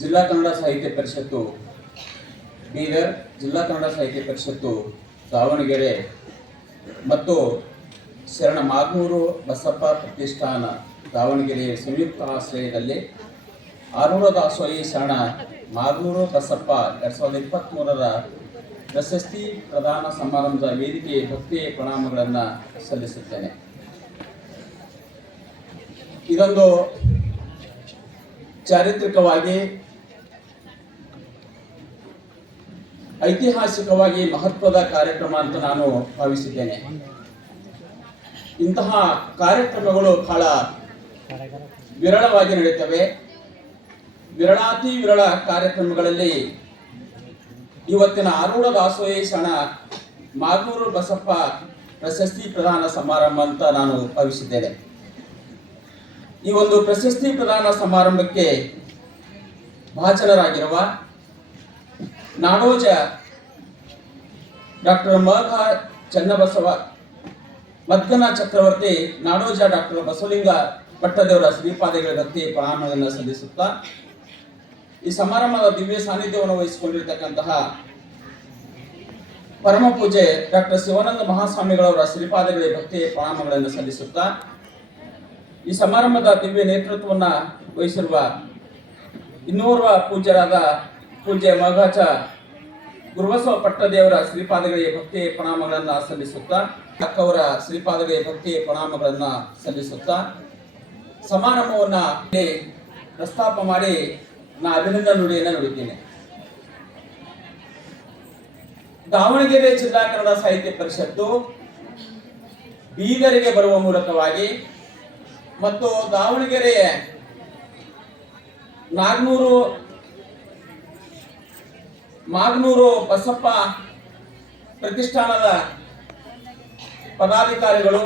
ಜಿಲ್ಲಾ ಕನ್ನಡ ಸಾಹಿತ್ಯ ಪರಿಷತ್ತು ಬೀದರ್, ಜಿಲ್ಲಾ ಕನ್ನಡ ಸಾಹಿತ್ಯ ಪರಿಷತ್ತು ದಾವಣಗೆರೆ ಮತ್ತು ಶರಣ ಮಾಗನೂರು ಬಸಪ್ಪ ಪ್ರತಿಷ್ಠಾನ ದಾವಣಗೆರೆಯ ಸಂಯುಕ್ತ ಆಶ್ರಯದಲ್ಲಿ ಆರೂಢ ದಾಸೋಹಿ ಶರಣ ಮಾಗನೂರು ಬಸಪ್ಪ 2023 ಪ್ರಶಸ್ತಿ ಪ್ರದಾನ ಸಮಾರಂಭದ ವೇದಿಕೆ ಭಕ್ತಿ ಪ್ರಣಾಮಗಳನ್ನು ಸಲ್ಲಿಸುತ್ತೇನೆ. ಇದೊಂದು ಚಾರಿತ್ರಿಕವಾಗಿ, ಐತಿಹಾಸಿಕವಾಗಿ ಮಹತ್ವದ ಕಾರ್ಯಕ್ರಮ ಅಂತ ನಾನು ಭಾವಿಸಿದ್ದೇನೆ. ಇಂತಹ ಕಾರ್ಯಕ್ರಮಗಳು ಬಹಳ ವಿರಳವಾಗಿ ನಡೆಯುತ್ತವೆ. ವಿರಳಾತಿ ವಿರಳ ಕಾರ್ಯಕ್ರಮಗಳಲ್ಲಿ ಇವತ್ತಿನ ಆರೂಢ ದಾಸೋಹಿ ಶರಣ ಮಾಗನೂರು ಬಸಪ್ಪ ಪ್ರಶಸ್ತಿ ಪ್ರದಾನ ಸಮಾರಂಭ ಅಂತ ನಾನು ಭಾವಿಸಿದ್ದೇನೆ. ಈ ಒಂದು ಪ್ರಶಸ್ತಿ ಪ್ರದಾನ ಸಮಾರಂಭಕ್ಕೆ ಭಾಜನರಾಗಿರುವ ನಾಡೋಜ ಡಾಕ್ಟರ್ ಮಘ ಚನ್ನಬಸವ ಮದ್ಗನ ಚಕ್ರವರ್ತಿ, ನಾಡೋಜ ಡಾಕ್ಟರ್ ಬಸವಲಿಂಗ ಪಟ್ಟದೇವರ ಶ್ರೀಪಾದಗಳ ಭಕ್ತಿ ಪ್ರಣಾಮಗಳನ್ನು ಸಲ್ಲಿಸುತ್ತಾ, ಈ ಸಮಾರಂಭದ ದಿವ್ಯ ಸಾನ್ನಿಧ್ಯವನ್ನು ವಹಿಸಿಕೊಂಡಿರತಕ್ಕಂತಹ ಪರಮ ಪೂಜೆ ಡಾಕ್ಟರ್ ಶಿವಾನಂದ ಮಹಾಸ್ವಾಮಿಗಳವರ ಶ್ರೀಪಾದಗಳಿಗೆ ಭಕ್ತಿ ಪ್ರಣಾಮಗಳನ್ನು ಸಲ್ಲಿಸುತ್ತಾ, ಈ ಸಮಾರಂಭದ ದಿವ್ಯ ನೇತೃತ್ವವನ್ನು ವಹಿಸಿರುವ ಇನ್ನೋರ್ವ ಪೂಜ್ಯರಾದ ಪೂಜ್ಯ ಮಘಾಚ ಗುರುಬಸವ ಪಟ್ಟದೇವರ ಶ್ರೀಪಾದಗಳಿಗೆ ಭಕ್ತಿ ಪ್ರಣಾಮಗಳನ್ನು ಸಲ್ಲಿಸುತ್ತಾ, ಅಕ್ಕವರ ಶ್ರೀಪಾದಗಳಿಗೆ ಭಕ್ತಿ ಪ್ರಣಾಮಗಳನ್ನು ಸಲ್ಲಿಸುತ್ತಾ ಸಮಾರಂಭವನ್ನು ಪ್ರಸ್ತಾಪ ಮಾಡಿ ನಾ ಅಭಿನಂದನೆ ನುಡಿಯನ್ನು ನುಡಿದ್ದೇನೆ. ದಾವಣಗೆರೆ ಜಿಲ್ಲಾ ಕನ್ನಡ ಸಾಹಿತ್ಯ ಪರಿಷತ್ತು ಬೀದರಿಗೆ ಬರುವ ಮೂಲಕವಾಗಿ ಮತ್ತು ದಾವಣಗೆರೆಯ ಮಾಗನೂರು ಬಸಪ್ಪ ಪ್ರತಿಷ್ಠಾನದ ಪದಾಧಿಕಾರಿಗಳು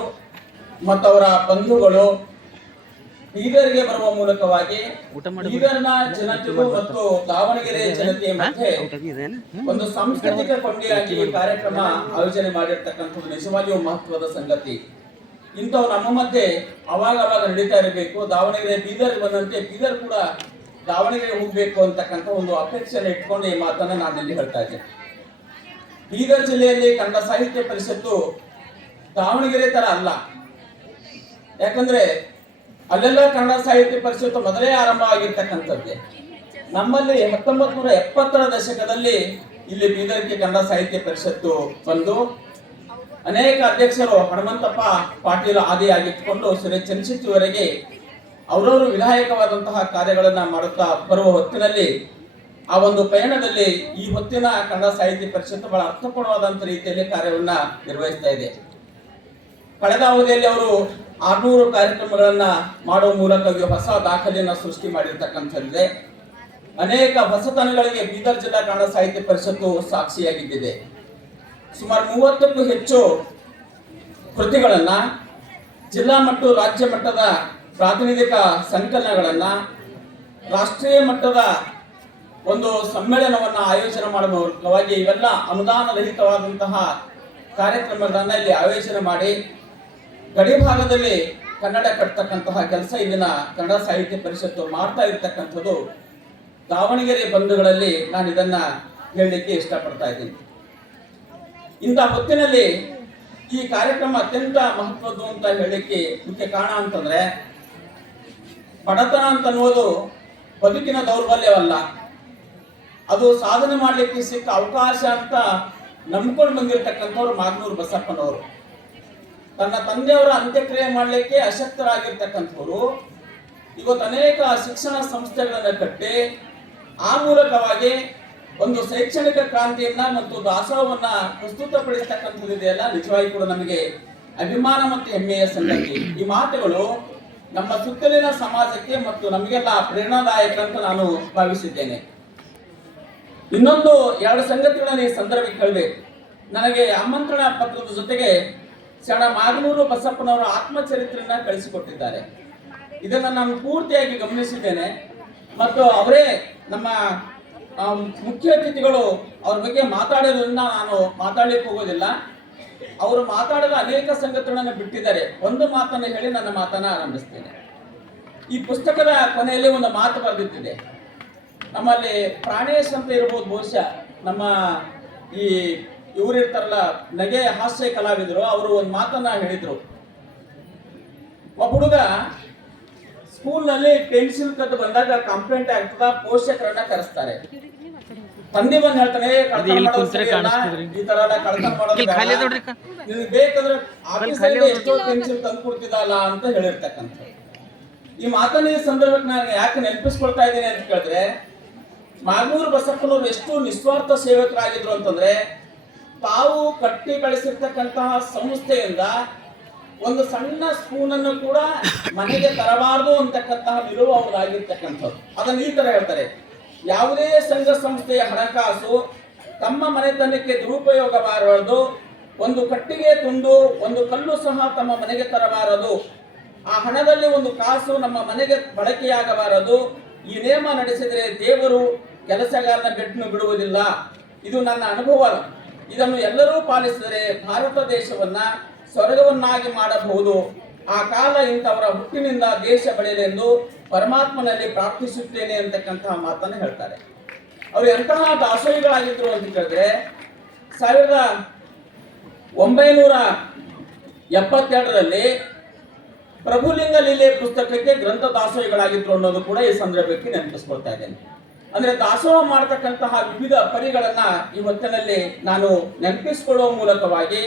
ಮತ್ತು ಅವರ ಬಂಧುಗಳು ಬೀದರ್ಗೆ ಬರುವ ಮೂಲಕವಾಗಿ ಬೀದರ್ನ ಜನತೆಗೂ ಮತ್ತು ದಾವಣಗೆರೆ ಜನತೆಯ ಮಧ್ಯೆ ಒಂದು ಸಾಂಸ್ಕೃತಿಕ ಕೊಂಡಿಯಾಗಿ ಈ ಕಾರ್ಯಕ್ರಮ ಆಯೋಜನೆ ಮಾಡಿರ್ತಕ್ಕಂಥದ್ದು ನಿಜವಾಗಿಯೂ ಮಹತ್ವದ ಸಂಗತಿ. ಇಂಥವು ನಮ್ಮ ಮಧ್ಯೆ ಅವಾಗ ನಡೀತಾ ಇರಬೇಕು. ದಾವಣಗೆರೆ ಬೀದರ್ ಬಂದಂತೆ ಬೀದರ್ ಕೂಡ ದಾವಣಗೆರೆ ಹೋಗ್ಬೇಕು ಅಂತಕ್ಕಂಥ ಒಂದು ಅಪೇಕ್ಷೆಯನ್ನು ಇಟ್ಕೊಂಡು ಈ ಮಾತನ್ನ ನಾನು ಇಲ್ಲಿ ಹೇಳ್ತಾ ಇದ್ದೇನೆ. ಬೀದರ್ ಜಿಲ್ಲೆಯಲ್ಲಿ ಕನ್ನಡ ಸಾಹಿತ್ಯ ಪರಿಷತ್ತು ದಾವಣಗೆರೆ ತರ ಅಲ್ಲ. ಯಾಕಂದ್ರೆ ಅಲ್ಲೆಲ್ಲ ಕನ್ನಡ ಸಾಹಿತ್ಯ ಪರಿಷತ್ತು ಮೊದಲೇ ಆರಂಭ ಆಗಿರ್ತಕ್ಕಂಥದ್ದೇ. ನಮ್ಮಲ್ಲಿ 1970ರ ದಶಕದಲ್ಲಿ ಇಲ್ಲಿ ಬೀದರ್ಗೆ ಕನ್ನಡ ಸಾಹಿತ್ಯ ಪರಿಷತ್ತು ಬಂದು ಅನೇಕ ಅಧ್ಯಕ್ಷರು ಹನುಮಂತಪ್ಪ ಪಾಟೀಲ್ ಆದಿಯಾಗಿಟ್ಟುಕೊಂಡು ಶ್ರೀ ಚನ್ನಶೆಟ್ಟಿವರೆಗೆ ಅವರವರು ವಿಧಾಯಕವಾದಂತಹ ಕಾರ್ಯಗಳನ್ನ ಮಾಡುತ್ತಾ ಬರುವ ಹೊತ್ತಿನಲ್ಲಿ ಆ ಒಂದು ಪಯಣದಲ್ಲಿ ಈ ಹೊತ್ತಿನ ಕನ್ನಡ ಸಾಹಿತ್ಯ ಪರಿಷತ್ತು ಬಹಳ ಅರ್ಥಪೂರ್ಣವಾದಂತಹ ರೀತಿಯಲ್ಲಿ ಕಾರ್ಯವನ್ನ ನಿರ್ವಹಿಸ್ತಾ ಇದೆ. ಕಳೆದ ಅವಧಿಯಲ್ಲಿ ಅವರು 600 ಕಾರ್ಯಕ್ರಮಗಳನ್ನ ಮಾಡುವ ಮೂಲಕ ಹೊಸ ದಾಖಲೆಯನ್ನ ಸೃಷ್ಟಿ ಮಾಡಿರ್ತಕ್ಕಂಥದ್ದಿದೆ. ಅನೇಕ ಹೊಸತನಗಳಿಗೆ ಬೀದರ್ ಜಿಲ್ಲಾ ಕನ್ನಡ ಸಾಹಿತ್ಯ ಪರಿಷತ್ತು ಸಾಕ್ಷಿಯಾಗಿದ್ದಿದೆ. ಸುಮಾರು 30ಕ್ಕೂ ಹೆಚ್ಚು ಕೃತಿಗಳನ್ನ ಜಿಲ್ಲಾ ಮತ್ತು ರಾಜ್ಯ ಮಟ್ಟದ ಪ್ರಾತಿನಿಧಿಕ ಸಂಕಲನಗಳನ್ನ, ರಾಷ್ಟ್ರೀಯ ಮಟ್ಟದ ಒಂದು ಸಮ್ಮೇಳನವನ್ನ ಆಯೋಜನೆ ಮಾಡುವ ಮೂಲಕವಾಗಿ ಇವೆಲ್ಲ ಅನುದಾನ ರಹಿತವಾದಂತಹ ಕಾರ್ಯಕ್ರಮಗಳನ್ನ ಇಲ್ಲಿ ಆಯೋಜನೆ ಮಾಡಿ ಗಡಿ ಭಾಗದಲ್ಲಿ ಕನ್ನಡ ಕಟ್ಟತಕ್ಕಂತಹ ಕೆಲಸ ಇಲ್ಲಿನ ಕನ್ನಡ ಸಾಹಿತ್ಯ ಪರಿಷತ್ತು ಮಾಡ್ತಾ ಇರ್ತಕ್ಕಂಥದ್ದು ದಾವಣಗೆರೆ ಬಂಧುಗಳಲ್ಲಿ ನಾನು ಇದನ್ನ ಹೇಳಲಿಕ್ಕೆ ಇಷ್ಟಪಡ್ತಾ ಇದ್ದೀನಿ. ಇಂಥ ಹೊತ್ತಿನಲ್ಲಿ ಈ ಕಾರ್ಯಕ್ರಮ ಅತ್ಯಂತ ಮಹತ್ವದ್ದು ಅಂತ ಹೇಳಲಿಕ್ಕೆ ಮುಖ್ಯ ಕಾರಣ ಅಂತಂದ್ರೆ, ಬಡತನ ಅಂತ ಅನ್ನೋದು ಬದುಕಿನ ದೌರ್ಬಲ್ಯವಲ್ಲ, ಅದು ಸಾಧನೆ ಮಾಡಲಿಕ್ಕೆ ಸಿಕ್ಕ ಅವಕಾಶ ಅಂತ ನಂಬ್ಕೊಂಡು ಬಂದಿರತಕ್ಕಂಥವ್ರು ಮಾಗನೂರು ಬಸಪ್ಪನವರು. ತನ್ನ ತಂದೆಯವರ ಅಂತ್ಯಕ್ರಿಯೆ ಮಾಡಲಿಕ್ಕೆ ಅಶಕ್ತರಾಗಿರ್ತಕ್ಕಂಥವ್ರು ಇವತ್ತು ಅನೇಕ ಶಿಕ್ಷಣ ಸಂಸ್ಥೆಗಳನ್ನು ಕಟ್ಟಿ ಆ ಮೂಲಕವಾಗಿ ಒಂದು ಶೈಕ್ಷಣಿಕ ಕ್ರಾಂತಿಯನ್ನ ಮತ್ತು ದಾಸೋಹವನ್ನ ಪ್ರಸ್ತುತಪಡಿಸತಕ್ಕಂಥದ್ದಿದೆಯಲ್ಲ, ನಿಜವಾಗಿ ಕೂಡ ನಮಗೆ ಅಭಿಮಾನ ಮತ್ತು ಹೆಮ್ಮೆಯ ಸಂಗತಿ. ಈ ಮಾತುಗಳು ನಮ್ಮ ಸುತ್ತಲಿನ ಸಮಾಜಕ್ಕೆ ಮತ್ತು ನಮಗೆಲ್ಲ ಪ್ರೇರಣಾದಾಯಕ ಅಂತ ನಾನು ಭಾವಿಸಿದ್ದೇನೆ. ಇನ್ನೊಂದು 2 ಸಂಗತಿಗಳನ್ನು ಈ ಸಂದರ್ಭಕ್ಕೆ ಹೇಳಬೇಕು. ನನಗೆ ಆಮಂತ್ರಣ ಪತ್ರದ ಜೊತೆಗೆ ಶರಣ ಮಾಗನೂರು ಬಸಪ್ಪನವರ ಆತ್ಮಚರಿತ್ರೆಯನ್ನ ಕಳಿಸಿಕೊಟ್ಟಿದ್ದಾರೆ. ಇದನ್ನು ನಾನು ಪೂರ್ತಿಯಾಗಿ ಗಮನಿಸಿದ್ದೇನೆ ಮತ್ತು ಅವರೇ ನಮ್ಮ ಮುಖ್ಯ ಅತಿಥಿಗಳು ಅವ್ರ ಬಗ್ಗೆ ಮಾತಾಡೋದ್ರಿಂದ ನಾನು ಮಾತಾಡಲಿಕ್ಕೆ ಹೋಗೋದಿಲ್ಲ. ಅವರು ಮಾತಾಡಲು ಅನೇಕ ಸಂಗತಿಗಳನ್ನು ಬಿಟ್ಟಿದ್ದಾರೆ. ಒಂದು ಮಾತನ್ನು ಹೇಳಿ ನನ್ನ ಮಾತನ್ನ ಆರಂಭಿಸ್ತೇನೆ. ಈ ಪುಸ್ತಕದ ಕೊನೆಯಲ್ಲಿ ಒಂದು ಮಾತು ಬರೆದಿಟ್ಟಿದೆ. ನಮ್ಮಲ್ಲಿ ಪ್ರಾಣೇಶ್ ಅಂತ ಇರ್ಬೋದು, ಬಹುಶಃ ನಮ್ಮ ಈ ಇವರು ಇರ್ತಾರಲ್ಲ ನಗೆ ಹಾಸ್ಯ ಕಲಾವಿದರು, ಅವರು ಒಂದು ಮಾತನ್ನ ಹೇಳಿದ್ರು. ಒಬ್ಬ ಹುಡುಗ ಸ್ಕೂಲ್ನಲ್ಲಿ ಪೆನ್ಸಿಲ್ ಕದ್ದು ಬಂದಾಗ ಕಂಪ್ಲೇಂಟ್ ಆಗ್ತದ, ಪೋಷಕರನ್ನ ಕರೆಸ್ತಾರೆ. ತಂದೆ ಬಂದು ಹೇಳ್ತಾನೆ ಈ ತರ ಕಳ್ತನ ಮಾಡೋದು, ನಿನಗೆ ಬೇಕಾದ್ರೆ ಆಫೀಸಲ್ಲಿ ಎಷ್ಟೋ ಪೆನ್ಸಿಲ್ ತಂದು ಕೊಡ್ತಿದ್ದಲ್ಲ ಅಂತ ಹೇಳಿರ್ತಕ್ಕಂಥ ಈ ಮಾತನ್ನ ಈ ಸಂದರ್ಭಕ್ಕೆ ನಾನು ಯಾಕೆ ನೆನಪಿಸ್ಕೊಳ್ತಾ ಇದ್ದೀನಿ ಅಂತ ಕೇಳಿದ್ರೆ, ಮಾಗನೂರು ಬಸಪ್ಪನವರು ಎಷ್ಟು ನಿಸ್ವಾರ್ಥ ಸೇವಕರಾಗಿದ್ರು ಅಂತಂದ್ರೆ, ತಾವು ಕಟ್ಟಿ ಬೆಳೆಸಿರ್ತಕ್ಕಂತಹ ಸಂಸ್ಥೆಯಿಂದ ಒಂದು ಸಣ್ಣ ಸ್ಪೂನ್ ಅನ್ನು ಕೂಡ ಮನೆಗೆ ತರಬಾರದು ಅಂತಕ್ಕಂತಹ ನಿಲುವು ಅವರಾಗಿರ್ತಕ್ಕಂಥದ್ದು. ಅದನ್ನು ಈ ತರ ಹೇಳ್ತಾರೆ, ಯಾವುದೇ ಸಂಘ ಸಂಸ್ಥೆಯ ಹಣಕಾಸು ತಮ್ಮ ಮನೆತನಕ್ಕೆ ದುರುಪಯೋಗಬಾರದು, ಒಂದು ಕಟ್ಟಿಗೆ ತುಂಡು ಒಂದು ಕಲ್ಲು ಸಹ ತಮ್ಮ ಮನೆಗೆ ತರಬಾರದು, ಆ ಹಣದಲ್ಲಿ ಒಂದು ಕಾಸು ನಮ್ಮ ಮನೆಗೆ ಬಳಕೆಯಾಗಬಾರದು. ಈ ನಿಯಮ ನಡೆಸಿದರೆ ದೇವರು ಕೆಲಸಗಾರನ ಬೆಟ್ಟನ್ನು ಬಿಡುವುದಿಲ್ಲ. ಇದು ನನ್ನ ಅನುಭವ. ಇದನ್ನು ಎಲ್ಲರೂ ಪಾಲಿಸಿದರೆ ಭಾರತ ದೇಶವನ್ನ ಸ್ವರ್ಗವನ್ನಾಗಿ ಮಾಡಬಹುದು. ಆ ಕಾಲ ಇಂಥವರ ಹುಟ್ಟಿನಿಂದ ದೇಶ ಬೆಳೆಯಲೆಂದು ಪರಮಾತ್ಮನಲ್ಲಿ ಪ್ರಾರ್ಥಿಸುತ್ತೇನೆ ಅಂತಕ್ಕಂತಹ ಮಾತನ್ನು ಹೇಳ್ತಾರೆ. ಅವರು ಎಂತಹ ದಾಸೋಹಿಗಳಾಗಿದ್ರು ಅಂತ ಕೇಳಿದ್ರೆ, 1972ರಲ್ಲಿ ಪ್ರಭುಲಿಂಗ ಲೀಲೆ ಪುಸ್ತಕಕ್ಕೆ ಗ್ರಂಥ ದಾಸೋಹಿಗಳಾಗಿದ್ರು ಅನ್ನೋದು ಕೂಡ ಈ ಸಂದರ್ಭಕ್ಕೆ ನೆನಪಿಸ್ಕೊಳ್ತಾ ಇದ್ದೇನೆ. ಅಂದ್ರೆ ದಾಸೋಹ ಮಾಡತಕ್ಕಂತಹ ವಿವಿಧ ಪರಿಗಳನ್ನ ಈ ಹೊತ್ತಿನಲ್ಲಿ ನಾನು ನೆನಪಿಸಿಕೊಳ್ಳುವ ಮೂಲಕವಾಗಿ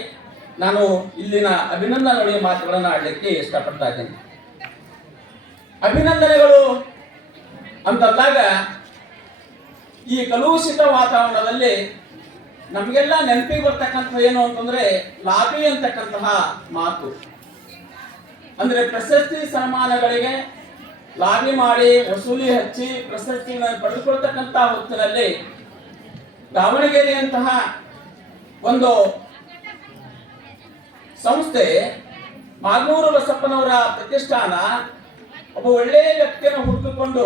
ನಾನು ಇಲ್ಲಿನ ಅಭಿನಂದನೆಯ ಮಾತುಗಳನ್ನು ಆಡಲಿಕ್ಕೆ ಇಷ್ಟಪಡ್ತಾ ಇದ್ದೇನೆ. ಅಭಿನಂದನೆಗಳು ಅಂತಂದಾಗ ಈ ಕಲುಷಿತ ವಾತಾವರಣದಲ್ಲಿ ನಮಗೆಲ್ಲ ನೆನಪಿಗೆ ಬರ್ತಕ್ಕಂಥ ಏನು ಅಂತಂದ್ರೆ ಲಾಬಿ ಅಂತಕ್ಕಂತಹ ಮಾತು. ಅಂದ್ರೆ ಪ್ರಶಸ್ತಿ ಸನ್ಮಾನಗಳಿಗೆ ಲಾಬಿ ಮಾಡಿ ವಸೂಲಿ ಹಚ್ಚಿ ಪ್ರಶಸ್ತಿಗಳನ್ನು ಪಡೆದುಕೊಳ್ತಕ್ಕಂತಹ ಹೊತ್ತಿನಲ್ಲಿ ದಾವಣಗೆರೆಯಂತಹ ಒಂದು ಸಂಸ್ಥೆ, ಮಾಗನೂರು ಬಸಪ್ಪನವರ ಪ್ರತಿಷ್ಠಾನ, ಒಬ್ಬ ಒಳ್ಳೆಯ ವ್ಯಕ್ತಿಯನ್ನು ಹುಡುಕಿಕೊಂಡು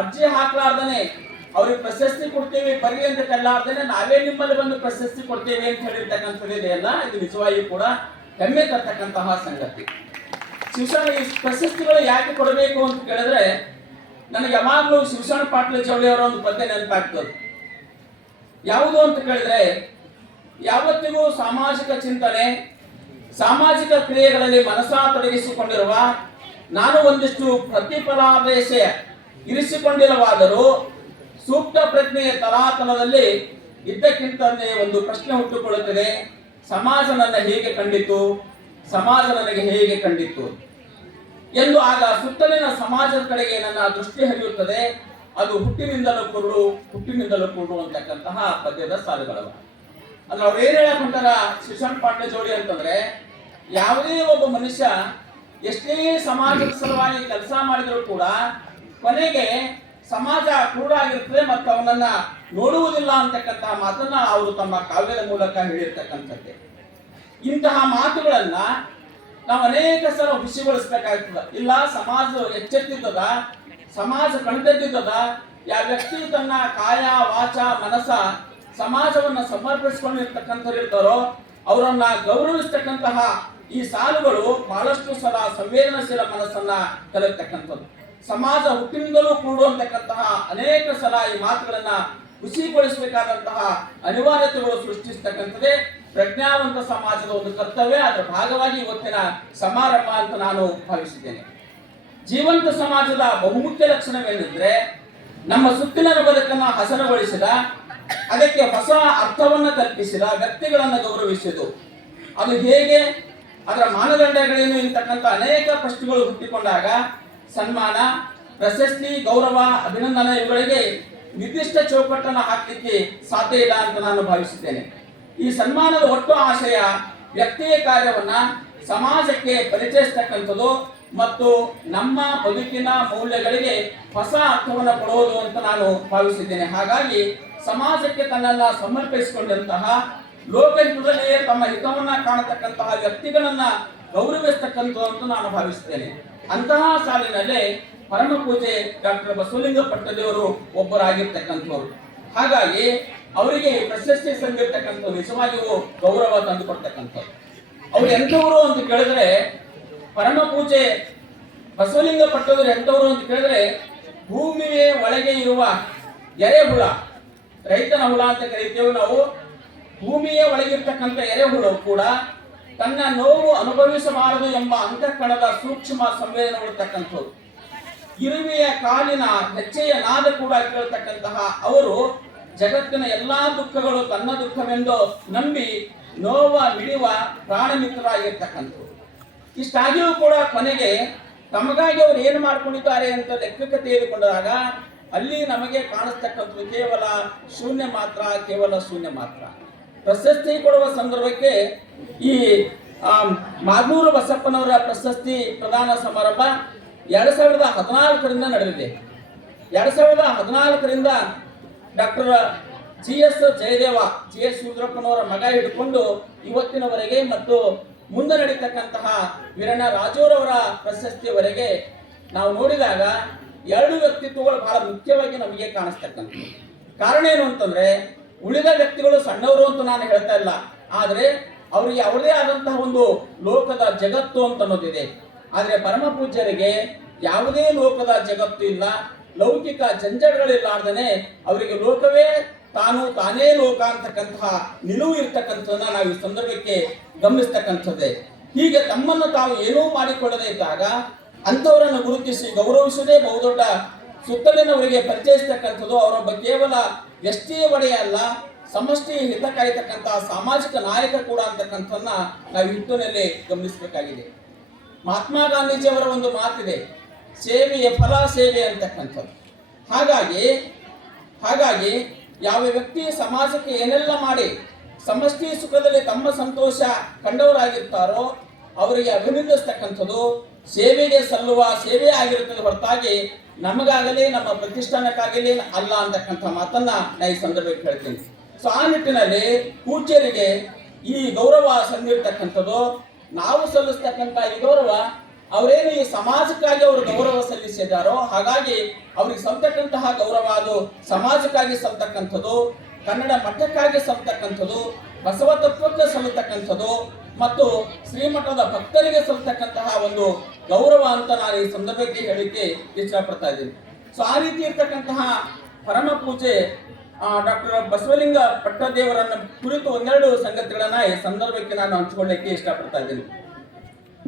ಅರ್ಜಿ ಹಾಕಲಾರ್ದನೆ ಅವ್ರಿಗೆ ಪ್ರಶಸ್ತಿ ಕೊಡ್ತೇವೆ ಬರ್ರಿ ಅಂತ ಕಲ್ಲಾರ್ದೇನೆ ನಾವೇ ನಿಮ್ಮಲ್ಲಿ ಬಂದು ಪ್ರಶಸ್ತಿ ಕೊಡ್ತೇವೆ ಅಂತ ಹೇಳಿರ್ತಕ್ಕಂಥದ್ದಿದೆಯಲ್ಲ, ಇದು ನಿಜವಾಗಿ ಕೂಡ ಹೆಮ್ಮೆ ತರ್ತಕ್ಕಂತಹ ಸಂಗತಿ. ಶಿವಶರಣ ಈ ಪ್ರಶಸ್ತಿಗಳು ಯಾಕೆ ಕೊಡಬೇಕು ಅಂತ ಕೇಳಿದ್ರೆ, ನನಗೆ ಯಾವಾಗಲೂ ಶಿವಶರಣ ಪಾಟೀಲ್ ಚೌಳಿ ಅವರ ಒಂದು ಪದ್ಯ ನೆನಪಾಗ್ತದೆ. ಯಾವುದು ಅಂತ ಕೇಳಿದ್ರೆ, ಯಾವತ್ತಿಗೂ ಸಾಮಾಜಿಕ ಚಿಂತನೆ ಸಾಮಾಜಿಕ ಕ್ರಿಯೆಗಳಲ್ಲಿ ಮನಸ್ಸಾ ತೊಡಗಿಸಿಕೊಂಡಿರುವ ನಾನು ಒಂದಿಷ್ಟು ಪ್ರತಿಫಲಾದೇಶ ಇರಿಸಿಕೊಂಡಿಲ್ಲವಾದರೂ ಸೂಕ್ತ ಪ್ರಜ್ಞೆಯ ತಲಾತಲದಲ್ಲಿ ಇದ್ದಕ್ಕಿಂತಲೇ ಒಂದು ಪ್ರಶ್ನೆ ಹುಟ್ಟುಕೊಳ್ಳುತ್ತದೆ. ಸಮಾಜ ನನ್ನ ಹೇಗೆ ಕಂಡಿತು, ಸಮಾಜ ನನಗೆ ಹೇಗೆ ಕಂಡಿತು ಎಂದು ಆಗ ಸುತ್ತಲಿನ ಸಮಾಜದ ಕಡೆಗೆ ನನ್ನ ದೃಷ್ಟಿ ಹರಿಯುತ್ತದೆ. ಅದು ಹುಟ್ಟಿನಿಂದಲೂ ಕುರುಡು ಅಂತಕ್ಕಂತಹ ಪದ್ಯದ ಸಾಲುಗಳವ. ಅಂದ್ರೆ ಅವ್ರು ಏನ್ ಹೇಳಕ್ ಹೊಂಟಾರ ಶಿವಶರಣ ಪಾಟೀಲ್ ಜೋಡಿ ಅಂತಂದ್ರೆ, ಯಾವುದೇ ಒಬ್ಬ ಮನುಷ್ಯ ಎಷ್ಟೇ ಸಮಾಜದ ಸಲುವಾಗಿ ಕೆಲಸ ಮಾಡಿದ್ರು ಕೂಡ ಕೊನೆಗೆ ಸಮಾಜ ಕುರುಡಾಗಿರ್ತದೆ ಮತ್ತು ಅವನನ್ನ ನೋಡುವುದಿಲ್ಲ ಅಂತಕ್ಕಂತಹ ಮಾತನ್ನ ಅವರು ತಮ್ಮ ಕಾವ್ಯದ ಮೂಲಕ ಹೇಳಿರ್ತಕ್ಕಂಥದ್ದೇ. ಇಂತಹ ಮಾತುಗಳನ್ನ ನಾವು ಅನೇಕ ಸಲ ಹುಸಿಗೊಳಿಸ್ಬೇಕಾಗ್ತದ. ಇಲ್ಲ ಸಮಾಜ ಎಚ್ಚೆತ್ತಿದ್ದದ, ಸಮಾಜ ಕಣ್ತೆದ್ದಿದ್ದದ, ಯಾವ ವ್ಯಕ್ತಿ ತನ್ನ ಕಾಯ ವಾಚ ಮನಸ್ಸ ಸಮಾಜವನ್ನ ಸಮರ್ಪಿಸಿಕೊಂಡಿರ್ತಕ್ಕಂಥವ್ರು ಇರ್ತಾರೋ ಅವರನ್ನ ಗೌರವಿಸ್ತಕ್ಕಂತಹ ಈ ಸಾಲುಗಳು ಬಹಳಷ್ಟು ಸಲ ಸಂವೇದನಶೀಲ ಮನಸ್ಸನ್ನ ಕಲಿತಕ್ಕಂಥದ್ದು. ಸಮಾಜ ಹುಟ್ಟಿನಿಂದಲೂ ಕೂಡುವಂತಕ್ಕಂತಹ ಅನೇಕ ಸಲ ಈ ಮಾತುಗಳನ್ನ ಹುಸಿಗೊಳಿಸಬೇಕಾದಂತಹ ಅನಿವಾರ್ಯತೆಗಳು ಸೃಷ್ಟಿಸ್ತಕ್ಕಂಥದ್ದೇ ಪ್ರಜ್ಞಾವಂತ ಸಮಾಜದ ಒಂದು ಕರ್ತವ್ಯ. ಅದರ ಭಾಗವಾಗಿ ಇವತ್ತಿನ ಸಮಾರಂಭ ಅಂತ ನಾನು ಭಾವಿಸಿದ್ದೇನೆ. ಜೀವಂತ ಸಮಾಜದ ಬಹುಮುಖ್ಯ ಲಕ್ಷಣವೇನೆಂದ್ರೆ, ನಮ್ಮ ಸುತ್ತಿನ ಬದುಕನ್ನು ಹಸನಗೊಳಿಸಿದ, ಅದಕ್ಕೆ ಹೊಸ ಅರ್ಥವನ್ನು ಕಲ್ಪಿಸಿದ ವ್ಯಕ್ತಿಗಳನ್ನು ಗೌರವಿಸುವುದು. ಅದು ಹೇಗೆ, ಅದರ ಮಾನದಂಡಗಳೇನು ಇಂತಕ್ಕಂಥ ಅನೇಕ ಪ್ರಶ್ನೆಗಳು ಹುಟ್ಟಿಕೊಂಡಾಗ ಸನ್ಮಾನ, ಪ್ರಶಸ್ತಿ, ಗೌರವ, ಅಭಿನಂದನೆ ಇವುಗಳಿಗೆ ನಿರ್ದಿಷ್ಟ ಚೌಕಟ್ಟನ್ನು ಹಾಕಲಿಕ್ಕೆ ಸಾಧ್ಯ ಇಲ್ಲ ಅಂತ ನಾನು ಭಾವಿಸಿದ್ದೇನೆ. ಈ ಸನ್ಮಾನದ ಒಟ್ಟು ಆಶಯ ವ್ಯಕ್ತಿಯ ಕಾರ್ಯವನ್ನ ಸಮಾಜಕ್ಕೆ ಪರಿಚಯಿಸತಕ್ಕಂಥದ್ದು ಮತ್ತು ನಮ್ಮ ಬದುಕಿನ ಮೌಲ್ಯಗಳಿಗೆ ಹೊಸ ಅರ್ಥವನ್ನು ಕೊಡುವುದು ಅಂತ ನಾನು ಭಾವಿಸಿದ್ದೇನೆ. ಹಾಗಾಗಿ ಸಮಾಜಕ್ಕೆ ತನ್ನನ್ನ ಸಮರ್ಪಿಸಿಕೊಂಡಂತಹ ಲೋಕಹಿತದಲ್ಲಿಯೇ ತಮ್ಮ ಹಿತವನ್ನ ಕಾಣತಕ್ಕಂತಹ ವ್ಯಕ್ತಿಗಳನ್ನ ಗೌರವಿಸ್ತಕ್ಕಂಥದ್ದು ಅಂತ ನಾನು ಭಾವಿಸುತ್ತೇನೆ. ಅಂತಹ ಸಾಲಿನಲ್ಲೇ ಪರಮ ಪೂಜೆ ಡಾಕ್ಟರ್ ಬಸವಲಿಂಗ ಪಟ್ಟದೇವರು ಒಬ್ಬರಾಗಿರ್ತಕ್ಕಂಥವ್ರು. ಹಾಗಾಗಿ ಅವರಿಗೆ ಪ್ರಶಸ್ತಿ ಸಂದಿರ್ತಕ್ಕಂಥ ನಿಜವಾಗಿಯೂ ಗೌರವ ತಂದುಕೊಡ್ತಕ್ಕಂಥವ್ರು. ಅವ್ರು ಎಂಥವರು ಅಂತ ಕೇಳಿದ್ರೆ, ಪರಮ ಪೂಜೆ ಬಸವಲಿಂಗ ಪಟ್ಟದವರು ಎಂತವರು ಅಂತ ಕೇಳಿದ್ರೆ ಭೂಮಿಯ ಒಳಗೆ ಇರುವ ಎರೆಹುಳ, ರೈತನ ಹುಳ ಅಂತ ಕರೀತೇವೆ ನಾವು. ಭೂಮಿಯ ಒಳಗಿರ್ತಕ್ಕಂಥ ಎರೆಹುಳು ಕೂಡ ತನ್ನ ನೋವು ಅನುಭವಿಸಬಾರದು ಎಂಬ ಅಂತಃಕಣದ ಸೂಕ್ಷ್ಮ ಸಂವೇದನೆಗಳಿರ್ತಕ್ಕಂಥದ್ದು. ಇರುವೆಯ ಕಾಲಿನ ಹೆಜ್ಜೆಯ ನಾದ ಕೂಡ ಕೇಳ್ತಕ್ಕಂತಹ ಅವರು ಜಗತ್ತಿನ ಎಲ್ಲಾ ದುಃಖಗಳು ತನ್ನ ದುಃಖವೆಂದು ನಂಬಿ ನೋವ ಮಿಡಿಯುವ ಪ್ರಾಣ ಮಿತ್ರರಾಗಿರ್ತಕ್ಕಂಥದ್ದು. ಇಷ್ಟಾಗಿಯೂ ಕೂಡ ಕೊನೆಗೆ ತಮಗಾಗಿ ಅವರು ಏನು ಮಾಡ್ಕೊಂಡಿದ್ದಾರೆ ಅಂತ ಲೆಕ್ಕಕ್ಕೆ ತೆಗೆದುಕೊಂಡಾಗ ಅಲ್ಲಿ ನಮಗೆ ಕಾಣಿಸ್ತಕ್ಕಂಥದ್ದು ಕೇವಲ ಶೂನ್ಯ ಮಾತ್ರ, ಕೇವಲ ಶೂನ್ಯ ಮಾತ್ರ. ಪ್ರಶಸ್ತಿ ಕೊಡುವ ಸಂದರ್ಭಕ್ಕೆ ಈ ಮಾಗನೂರು ಬಸಪ್ಪನವರ ಪ್ರಶಸ್ತಿ ಪ್ರದಾನ ಸಮಾರಂಭ 2014ರಿಂದ ನಡೆದಿದೆ. 2014ರಿಂದ ಡಾಕ್ಟರ್ GS ಜಯದೇವ, GS ರುದ್ರಪ್ಪನವರ ಮಗ ಹಿಡ್ಕೊಂಡು ಇವತ್ತಿನವರೆಗೆ ಮತ್ತು ಮುಂದೆ ನಡೀತಕ್ಕಂತಹ ವೀರಣ್ಣ ರಾಜೂರವರ ಪ್ರಶಸ್ತಿಯವರೆಗೆ ನಾವು ನೋಡಿದಾಗ ಎರಡು ವ್ಯಕ್ತಿತ್ವಗಳು ಬಹಳ ಮುಖ್ಯವಾಗಿ ನಮಗೆ ಕಾಣಿಸ್ತಕ್ಕಂಥದ್ದು. ಕಾರಣ ಏನು ಅಂತಂದ್ರೆ, ಉಳಿದ ವ್ಯಕ್ತಿಗಳು ಸಣ್ಣವರು ಅಂತ ನಾನು ಹೇಳ್ತಾ ಇಲ್ಲ, ಆದ್ರೆ ಅವರಿಗೆ ಅವರದೇ ಆದಂತಹ ಒಂದು ಲೋಕದ ಜಗತ್ತು ಅಂತ ಅನ್ನೋದಿದೆ. ಆದ್ರೆ ಪರಮ ಪೂಜ್ಯರಿಗೆ ಯಾವುದೇ ಲೋಕದ ಜಗತ್ತು ಇಲ್ಲ, ಲೌಕಿಕ ಜಂಜಡಗಳಿಲ್ಲಾರ್ದನೆ ಅವರಿಗೆ ಲೋಕವೇ ತಾನೇ ಲೋಕ ಅಂತಕ್ಕಂತಹ ನಿಲುವು ಇರ್ತಕ್ಕಂಥದ್ದನ್ನ ನಾವು ಈ ಸಂದರ್ಭಕ್ಕೆ ಗಮನಿಸ್ತಕ್ಕಂಥದ್ದೇ. ಹೀಗೆ ತಮ್ಮನ್ನು ತಾವು ಏನೂ ಮಾಡಿಕೊಳ್ಳದೇ ಇದ್ದಾಗ ಅಂಥವರನ್ನು ಗುರುತಿಸಿ ಗೌರವಿಸುವುದೇ ಬಹುದೊಡ್ಡ ಸುತ್ತಲಿನವರಿಗೆ ಪರಿಚಯಿಸ್ತಕ್ಕಂಥದ್ದು. ಅವರೊಬ್ಬ ಕೇವಲ ಎಷ್ಟೇ ಒಡೆಯ ಅಲ್ಲ, ಸಮಷ್ಟಿ ಹಿತ ಕಾಯತಕ್ಕಂತಹ ಸಾಮಾಜಿಕ ನಾಯಕ ಕೂಡ ಅಂತಕ್ಕಂಥದ್ದನ್ನ ನಾವು ಯುದ್ಧದಲ್ಲಿ ಗಮನಿಸಬೇಕಾಗಿದೆ. ಮಹಾತ್ಮ ಗಾಂಧೀಜಿಯವರ ಒಂದು ಮಾತಿದೆ, ಸೇವೆಯ ಫಲ ಸೇವೆ ಅಂತಕ್ಕಂಥದ್ದು. ಹಾಗಾಗಿ ಯಾವ ವ್ಯಕ್ತಿ ಸಮಾಜಕ್ಕೆ ಏನೆಲ್ಲ ಮಾಡಿ ಸಮಷ್ಟಿ ಸುಖದಲ್ಲಿ ತಮ್ಮ ಸಂತೋಷ ಕಂಡವರಾಗಿರ್ತಾರೋ ಅವರಿಗೆ ಅಭಿನಂದಿಸ್ತಕ್ಕಂಥದ್ದು ಸೇವೆಗೆ ಸಲ್ಲುವ ಸೇವೆ ಆಗಿರುತ್ತದೆ ಹೊರತಾಗಿ ನಮಗಾಗಲಿ ನಮ್ಮ ಪ್ರತಿಷ್ಠಾನಕ್ಕಾಗಲಿ ಅಲ್ಲ ಅಂತಕ್ಕಂಥ ಮಾತನ್ನ ನಾನು ಈ ಸಂದರ್ಭಕ್ಕೆ ಹೇಳ್ತೀನಿ. ಸೊ ಆ ನಿಟ್ಟಿನಲ್ಲಿ ಪೂಜ್ಯರಿಗೆ ಈ ಗೌರವ ಸಂದಿರ್ತಕ್ಕಂಥದ್ದು, ನಾವು ಸಲ್ಲಿಸ್ತಕ್ಕಂಥ ಈ ಗೌರವ ಅವರೇನು ಈ ಸಮಾಜಕ್ಕಾಗಿ ಅವರು ಗೌರವ ಸಲ್ಲಿಸಿದಾರೋ ಹಾಗಾಗಿ ಅವ್ರಿಗೆ ಸಲ್ತಕ್ಕಂತಹ ಗೌರವ ಅದು ಸಮಾಜಕ್ಕಾಗಿ ಸಲ್ತಕ್ಕಂಥದ್ದು, ಕನ್ನಡ ಮಠಕ್ಕಾಗಿ ಸಲ್ತಕ್ಕಂಥದ್ದು, ಬಸವ ತತ್ವಕ್ಕೆ ಸಲ್ಲತಕ್ಕಂಥದ್ದು ಮತ್ತು ಶ್ರೀಮಠದ ಭಕ್ತರಿಗೆ ಸಲ್ತಕ್ಕಂತಹ ಒಂದು ಗೌರವ ಅಂತ ನಾನು ಈ ಸಂದರ್ಭಕ್ಕೆ ಹೇಳಿಕೆ ಇಷ್ಟಪಡ್ತಾ ಇದ್ದೀನಿ. ಸೊ ಆ ರೀತಿ ಇರ್ತಕ್ಕಂತಹ ಪರಮ ಪೂಜೆ ಡಾಕ್ಟರ್ ಬಸವಲಿಂಗ ಪಟ್ಟದೇವರನ್ನ ಕುರಿತು ಒಂದೆರಡು ಸಂಗತಿಗಳನ್ನ ಈ ಸಂದರ್ಭಕ್ಕೆ ನಾನು ಹಂಚಿಕೊಳ್ಳಕ್ಕೆ ಇಷ್ಟಪಡ್ತಾ ಇದ್ದೀನಿ.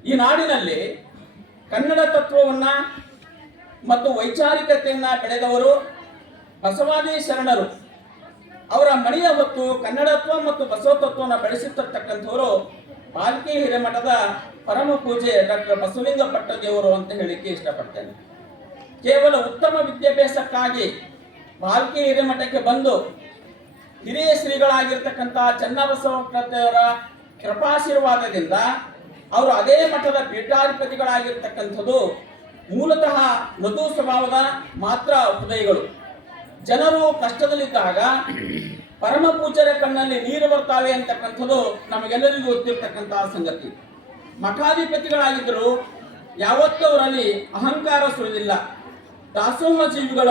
ಈ ನಾಡಿನಲ್ಲಿ ಕನ್ನಡ ತತ್ವವನ್ನ ಮತ್ತು ವೈಚಾರಿಕತೆಯನ್ನ ಬೆಳೆದವರು ಬಸವಾದಿ ಶರಣರು. ಅವರ ಮಣಿಯ ಹೊತ್ತು ಕನ್ನಡತ್ವ ಮತ್ತು ಬಸವ ತತ್ವವನ್ನು ಬೆಳೆಸಿರ್ತಕ್ಕಂಥವರು ಬಾಲ್ಕಿ ಹಿರೇಮಠದ ಪರಮ ಪೂಜೆ ಡಾಕ್ಟರ್ ಬಸವಲಿಂಗ ಪಟ್ಟದೇವರು ಅಂತ ಹೇಳಿಕ್ಕೆ ಇಷ್ಟಪಡ್ತೇನೆ. ಕೇವಲ ಉತ್ತಮ ವಿದ್ಯಾಭ್ಯಾಸಕ್ಕಾಗಿ ಬಾಲ್ಕಿ ಹಿರೇಮಠಕ್ಕೆ ಬಂದು ಹಿರಿಯ ಶ್ರೀಗಳಾಗಿರ್ತಕ್ಕಂತಹ ಚನ್ನಬಸವಣ್ಣವರ ಕೃಪಾಶೀರ್ವಾದದಿಂದ ಅವರು ಅದೇ ಮಠದ ಪೀಠಾಧಿಪತಿಗಳಾಗಿರ್ತಕ್ಕಂಥದ್ದು ಮೂಲತಃ ಮೃದು ಸ್ವಭಾವದ ಮಾತ್ರ ಹೃದಯಗಳು. ಜನರು ಕಷ್ಟದಲ್ಲಿದ್ದಾಗ ಪರಮ ಪೂಜ್ಯರ ಕಣ್ಣಲ್ಲಿ ನೀರು ಬರ್ತಾವೆ ಅಂತಕ್ಕಂಥದ್ದು ನಮಗೆಲ್ಲರಿಗೂ ಗೊತ್ತಿರ್ತಕ್ಕಂತಹ ಸಂಗತಿ. ಮಠಾಧಿಪತಿಗಳಾಗಿದ್ದರು, ಯಾವತ್ತೂ ಅವರಲ್ಲಿ ಅಹಂಕಾರ ಸುಳಿದಿಲ್ಲ. ದಾಸೋಹ ಜೀವಿಗಳ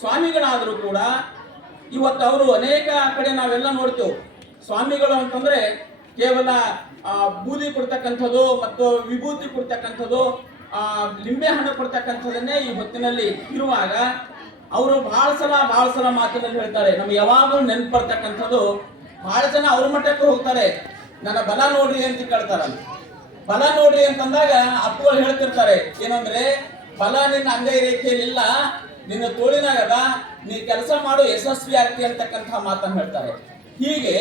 ಸ್ವಾಮಿಗಳಾದರೂ ಕೂಡ ಇವತ್ತು ಅವರು ಅನೇಕ ಕಡೆ ನಾವೆಲ್ಲ ನೋಡ್ತೇವೆ. ಸ್ವಾಮಿಗಳು ಅಂತಂದ್ರೆ ಕೇವಲ ಬೂದಿ ಕೊಡ್ತಕ್ಕಂಥದ್ದು ಮತ್ತು ವಿಭೂತಿ ಕೊಡ್ತಕ್ಕಂಥದ್ದು, ಲಿಂಬೆ ಹಣ್ಣು ಕೊಡ್ತಕ್ಕಂಥದ್ದನ್ನೇ ಈ ಹೊತ್ತಿನಲ್ಲಿ ಇರುವಾಗ ಅವರು ಬಹಳ ಸಲ ಮಾತಿನಲ್ಲಿ ಹೇಳ್ತಾರೆ. ನಮ್ಗೆ ಯಾವಾಗಲೂ ನೆನಪು ಬರ್ತಕ್ಕಂಥದ್ದು, ಬಹಳ ಜನ ಅವ್ರ ಮಟ್ಟಕ್ಕೆ ಹೋಗ್ತಾರೆ, ನನ್ನ ಬಲ ನೋಡ್ರಿ ಅಂತ ಕೇಳ್ತಾರ. ಬಲ ನೋಡ್ರಿ ಅಂತಂದಾಗ ಅಪ್ಪುಗಳು ಹೇಳ್ತಿರ್ತಾರೆ ಏನಂದ್ರೆ, ಬಲ ನಿನ್ನ ಅಂಗೈ ರೇಖೆಯಲ್ಲಿಲ್ಲ, ನಿನ್ನ ತೋಳಿನಾಗದ, ನೀ ಕೆಲಸ ಮಾಡು ಯಶಸ್ವಿ ಆಗ್ತಿ ಅಂತಕ್ಕಂಥ ಮಾತನ್ನು ಹೇಳ್ತಾರೆ. ಹೀಗೆ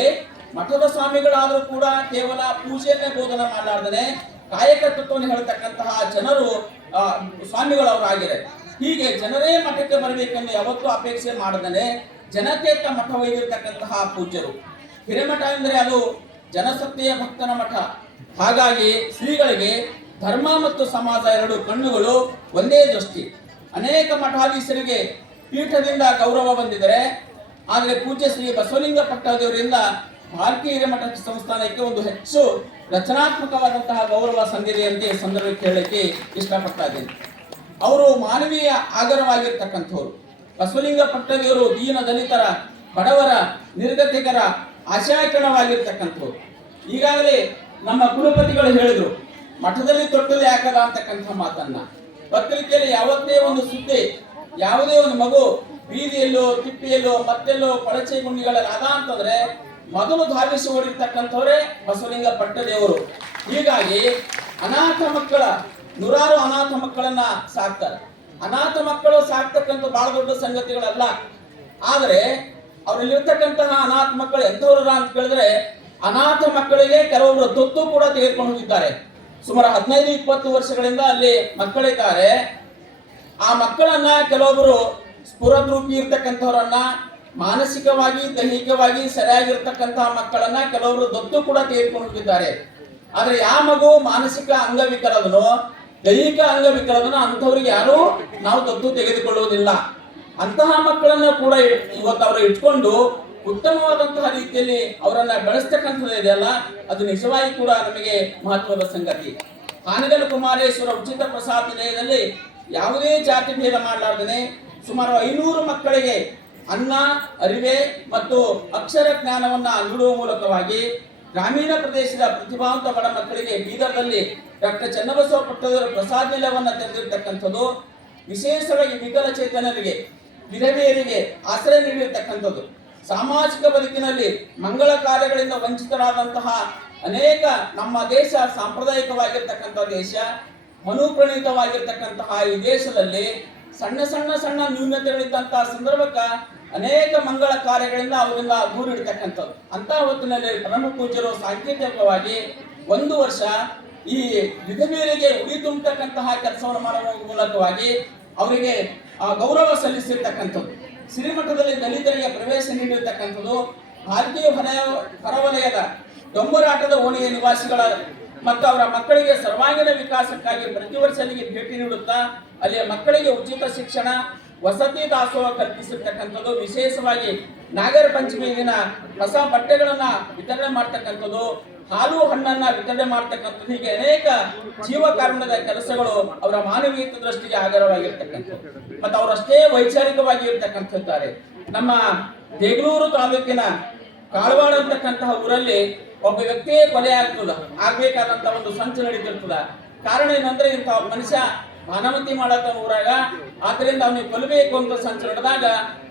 ಮಠದ ಸ್ವಾಮಿಗಳಾದರೂ ಕೂಡ ಕೇವಲ ಪೂಜೆಯನ್ನೇ ಬೋಧನೆ ಮಾಡಲಾರ್ದನೆ ಕಾಯಕ ತತ್ವವನ್ನು ಹೇಳ್ತಕ್ಕಂತಹ ಜನರು ಸ್ವಾಮಿಗಳವರಾಗಿದೆ. ಹೀಗೆ ಜನರೇ ಮಠಕ್ಕೆ ಬರಬೇಕೆಂದು ಯಾವತ್ತೂ ಅಪೇಕ್ಷೆ ಮಾಡದನೆ ಜನಕ್ಕೆ ಮಠ ಒಯ್ದಿರ್ತಕ್ಕಂತಹ ಪೂಜ್ಯರು. ಹಿರೇಮಠ ಎಂದರೆ ಅದು ಜನಸತ್ತೆಯ ಭಕ್ತನ ಮಠ. ಹಾಗಾಗಿ ಶ್ರೀಗಳಿಗೆ ಧರ್ಮ ಮತ್ತು ಸಮಾಜ ಎರಡು ಕಣ್ಣುಗಳು, ಒಂದೇ ದೃಷ್ಟಿ. ಅನೇಕ ಮಠಾಧೀಶರಿಗೆ ಪೀಠದಿಂದ ಗೌರವ ಬಂದಿದ್ದಾರೆ, ಆದರೆ ಪೂಜ್ಯ ಶ್ರೀ ಬಸವಲಿಂಗ ಪಟ್ಟದೇವರಿಂದ ಬಾಲ್ಕಿ ಹಿರೇಮಠ ಸಂಸ್ಥಾನಕ್ಕೆ ಒಂದು ಹೆಚ್ಚು ರಚನಾತ್ಮಕವಾದಂತಹ ಗೌರವ ಸಂದಿದೆ ಅಂತ ಈ ಸಂದರ್ಭಕ್ಕೆ ಹೇಳಕ್ಕೆ ಇಷ್ಟಪಡ್ತಾ ಇದ್ದೇನೆ. ಅವರು ಮಾನವೀಯ ಆಗರವಾಗಿರ್ತಕ್ಕಂಥವ್ರು. ಬಸವಲಿಂಗ ಪಟ್ಟದೇವರು ದೀನ ದಲಿತರ, ಬಡವರ, ನಿರ್ಗತಿಕರ ಆಶಾಕಿರಣವಾಗಿರ್ತಕ್ಕಂಥವ್ರು. ಈಗಾಗಲೇ ನಮ್ಮ ಕುಲಪತಿಗಳು ಹೇಳಿದ್ರು, ಮಠದಲ್ಲಿ ತೊಟ್ಟಲು ಯಾಕದ ಅಂತಕ್ಕಂಥ ಮಾತನ್ನ. ಪತ್ರಿಕೆಯಲ್ಲಿ ಯಾವತ್ತೇ ಒಂದು ಸುದ್ದಿ, ಯಾವುದೇ ಒಂದು ಮಗು ಬೀದಿಯಲ್ಲೋ ತಿಪ್ಪಿಯಲ್ಲೋ ಮತ್ತೆಲ್ಲೋ ಕೊಳಚೆ ಗುಂಡಿಗಳಲ್ಲಿ ಅದ ಅಂತಂದ್ರೆ ಮೊದಲು ಧಾವಿಸಿ ಓಡಿರ್ತಕ್ಕಂಥವರೇ ಬಸವಲಿಂಗ ಪಟ್ಟದೇವರು. ಹೀಗಾಗಿ ಅನಾಥ ಮಕ್ಕಳ ನೂರಾರು ಅನಾಥ ಮಕ್ಕಳನ್ನ ಸಾಕ್ತಾರೆ. ಅನಾಥ ಮಕ್ಕಳು ಸಾಕ್ತಕ್ಕಂಥ ಬಹಳ ದೊಡ್ಡ ಸಂಗತಿಗಳಲ್ಲ. ಆದ್ರೆ ಅವರಲ್ಲಿರ್ತಕ್ಕಂತಹ ಅನಾಥ ಮಕ್ಕಳು ಎಂಥವ್ರ ಅಂತ ಕೇಳಿದ್ರೆ, ಅನಾಥ ಮಕ್ಕಳಿಗೆ ಕೆಲವರು ದತ್ತು ಕೂಡ ತೆಗೆದುಕೊಂಡು ಹೋಗಿದ್ದಾರೆ. ಸುಮಾರು 15-20 ವರ್ಷಗಳಿಂದ ಅಲ್ಲಿ ಮಕ್ಕಳಿದ್ದಾರೆ. ಆ ಮಕ್ಕಳನ್ನ ಕೆಲವೊಬ್ಬರು ಸ್ಫುರದ್ರೂಪಿ ಇರ್ತಕ್ಕಂಥವ್ರನ್ನ, ಮಾನಸಿಕವಾಗಿ ದೈಹಿಕವಾಗಿ ಸರಿಯಾಗಿರ್ತಕ್ಕಂತಹ ಮಕ್ಕಳನ್ನ ಕೆಲವರು ದತ್ತು ಕೂಡ ತೆಗೆದುಕೊಂಡು ಹೋಗಿದ್ದಾರೆ. ಆದ್ರೆ ಯಾವ ಮಗು ಮಾನಸಿಕ ಅಂಗವಿಕಲದನೋ ದೈಹಿಕ ಅಂಗವಿಕಲದನೋ ಅಂಥವ್ರಿಗೆ ಯಾರು ನಾವು ದತ್ತು ತೆಗೆದುಕೊಳ್ಳುವುದಿಲ್ಲ. ಅಂತಹ ಮಕ್ಕಳನ್ನ ಕೂಡ ಇವತ್ತು ಅವರು ಇಟ್ಕೊಂಡು ಉತ್ತಮವಾದಂತಹ ರೀತಿಯಲ್ಲಿ ಅವರನ್ನ ಬೆಳೆಸ್ತಕ್ಕಂಥದ್ದು ಇದೆಯಲ್ಲ, ಅದು ನಿಜವಾಗಿ ಕೂಡ ನಮಗೆ ಮಹತ್ವದ ಸಂಗತಿ. ಹಾನಗಲ್ ಕುಮಾರೇಶ್ವರ ಉಚಿತ ಪ್ರಸಾದ ನಿಲಯದಲ್ಲಿ ಯಾವುದೇ ಜಾತಿ ಭೇದ ಮಾಡಲಾರ್ದೇನೆ ಸುಮಾರು 500 ಮಕ್ಕಳಿಗೆ ಅನ್ನ, ಅರಿವೆ ಮತ್ತು ಅಕ್ಷರ ಜ್ಞಾನವನ್ನ ನೀಡುವ ಮೂಲಕವಾಗಿ ಗ್ರಾಮೀಣ ಪ್ರದೇಶದ ಪ್ರತಿಭಾವಂತ ಬಡ ಮಕ್ಕಳಿಗೆ ಬೀದರ್ದಲ್ಲಿ ಡಾಕ್ಟರ್ ಚನ್ನಬಸವ ಪಟ್ಟದವರ ಪ್ರಸಾದ ನಿಲಯವನ್ನ ತೆರೆದಿರ್ತಕ್ಕಂಥದ್ದು. ವಿಶೇಷವಾಗಿ ವಿಕಲಚೇತನರಿಗೆ, ವಿಧವೆಯರಿಗೆ ಆಶ್ರಯ ನೀಡಿರ್ತಕ್ಕಂಥದ್ದು. ಸಾಮಾಜಿಕ ಬದುಕಿನಲ್ಲಿ ಮಂಗಳ ಕಾರ್ಯಗಳಿಂದ ವಂಚಿತರಾದಂತಹ ಅನೇಕ, ನಮ್ಮ ದೇಶ ಸಾಂಪ್ರದಾಯಿಕವಾಗಿರ್ತಕ್ಕಂಥ ದೇಶ, ಮನುಪ್ರಣೀತವಾಗಿರ್ತಕ್ಕಂತಹ ಈ ದೇಶದಲ್ಲಿ ಸಣ್ಣ ಸಣ್ಣ ಸಣ್ಣ ನ್ಯೂನತೆಗಳಿದ್ದಂತಹ ಸಂದರ್ಭಕ್ಕೆ ಅನೇಕ ಮಂಗಳ ಕಾರ್ಯಗಳಿಂದ ಅವರಿಂದ ದೂರ ಇಡ್ತಕ್ಕಂಥದ್ದು. ಅಂತ ಹೊತ್ತಿನಲ್ಲಿ ಪರಮ ಪೂಜ್ಯರು ಸಾಂಕೇತಿಕವಾಗಿ 1 ವರ್ಷ ಈ ವಿಧವೆಯರಿಗೆ ಉಡಿ ತುಂಬತಕ್ಕಂತಹ ಕೆಲಸವನ್ನು ಮಾಡುವ ಮೂಲಕವಾಗಿ ಅವರಿಗೆ ಗೌರವ ಸಲ್ಲಿಸಿರ್ತಕ್ಕಂಥದ್ದು. ಶ್ರೀಮಠದಲ್ಲಿ ದಲಿತರಿಗೆ ಪ್ರವೇಶ ನೀಡಿರ್ತಕ್ಕಂಥದ್ದು. ಭಾರತೀಯ ಹೊರವಲಯದ ಡೊಂಬರಾಟದ ಓಣಿಯ ನಿವಾಸಿಗಳ ಮತ್ತು ಅವರ ಮಕ್ಕಳಿಗೆ ಸರ್ವಾಂಗೀಣ ವಿಕಾಸಕ್ಕಾಗಿ ಪ್ರತಿ ವರ್ಷ ಅಲ್ಲಿಗೆ ಭೇಟಿ ನೀಡುತ್ತಾ ಅಲ್ಲಿಯ ಮಕ್ಕಳಿಗೆ ಉಚಿತ ಶಿಕ್ಷಣ, ವಸತಿ ದಾಸೋಹ ಕಲ್ಪಿಸಿರ್ತಕ್ಕಂಥದ್ದು. ವಿಶೇಷವಾಗಿ ನಾಗರ ಪಂಚಮಿ ದಿನ ಹೊಸ ಬಟ್ಟೆಗಳನ್ನ ವಿತರಣೆ ಮಾಡ್ತಕ್ಕಂಥದ್ದು, ಹಾಲು ಹಣ್ಣನ್ನ ವಿತರಣೆ ಮಾಡ್ತಕ್ಕಂಥದ್ದು. ಹೀಗೆ ಅನೇಕ ಜೀವ ಕಾರುಣ್ಯದ ಕೆಲಸಗಳು ಅವರ ಮಾನವೀಯತೆ ದೃಷ್ಟಿಗೆ ಆಧಾರವಾಗಿರ್ತಕ್ಕಂಥದ್ದು. ಮತ್ತು ಅವರಷ್ಟೇ ವೈಚಾರಿಕವಾಗಿ ಇರ್ತಕ್ಕಂಥದ್ದಾರೆ. ನಮ್ಮ ದೇಗಲೂರು ತಾಲೂಕಿನ ಕಾಳವಾಡ ಅಂತಕ್ಕಂತಹ ಊರಲ್ಲಿ ಒಬ್ಬ ವ್ಯಕ್ತಿಯೇ ಕೊಲೆ ಆಗ್ಬೇಕಾದಂತಹ ಒಂದು ಸಂಚು ನಡೀತಿರ್ತದ. ಕಾರಣ ಏನಂದ್ರೆ, ಇಂಥ ಮನುಷ್ಯ ಮಾನವತಿ ಮಾಡತ್ತ ಊರಾಗ, ಆದ್ರಿಂದ ಅವನಿಗೆ ಕೊಲ್ಲಬೇಕು ಅಂತ ಸಂಚು ನಡೆದಾಗ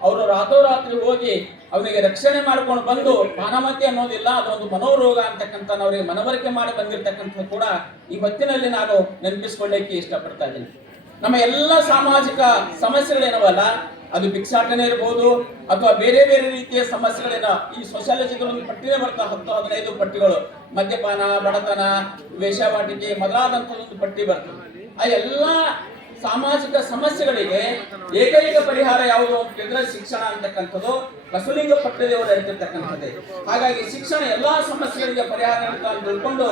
ಅವರು ರಾತ್ರೋರಾತ್ರಿ ಹೋಗಿ ಅವನಿಗೆ ರಕ್ಷಣೆ ಮಾಡ್ಕೊಂಡು ಬಂದು, ಮಾನವತಿ ಅನ್ನೋದಿಲ್ಲ, ಅದೊಂದು ಮನೋರೋಗ ಅಂತಕ್ಕಂಥ ಅವರಿಗೆ ಮನವರಿಕೆ ಮಾಡಿ ಬಂದಿರತಕ್ಕಂಥ ಕೂಡ ಈ ಹೊತ್ತಿನಲ್ಲಿ ನಾನು ನೆನಪಿಸ್ಕೊಳ್ಳಿಕ್ಕೆ ಇಷ್ಟಪಡ್ತಾ ಇದ್ದೀನಿ. ನಮ್ಮ ಎಲ್ಲ ಸಾಮಾಜಿಕ ಸಮಸ್ಯೆಗಳೇನವಲ್ಲ, ಅದು ಭಿಕ್ಷಾಟನೆ ಇರಬಹುದು ಅಥವಾ ಬೇರೆ ಬೇರೆ ರೀತಿಯ ಸಮಸ್ಯೆಗಳೇನೋ, ಈ ಸೋಷಿಯಾಲಜಿಗಳೊಂದು ಪಟ್ಟಿನೇ ಬರ್ತಾ 10-15 ಪಟ್ಟಿಗಳು, ಮದ್ಯಪಾನ, ಬಡತನ, ವೇಶ್ಯಾವಾಟಿಕೆ ಮೊದಲಾದಂಥದ್ದೊಂದು ಪಟ್ಟಿ ಬರ್ತದೆ. ಆ ಎಲ್ಲ ಸಾಮಾಜಿಕ ಸಮಸ್ಯೆಗಳಿಗೆ ಏಕೈಕ ಪರಿಹಾರ ಯಾವುದು ಅಂತ ಕೇಳಿದ್ರೆ ಶಿಕ್ಷಣ ಅಂತಕ್ಕಂಥದ್ದು ಬಸವಲಿಂಗ ಪಟ್ಟದೇವರು ಹೇಳ್ತಿರ್ತಕ್ಕಂಥದ್ದೇ. ಹಾಗಾಗಿ ಶಿಕ್ಷಣ ಎಲ್ಲಾ ಸಮಸ್ಯೆಗಳಿಗೆ ಪರಿಹಾರ ಅಂತ ತಿಳ್ಕೊಂಡು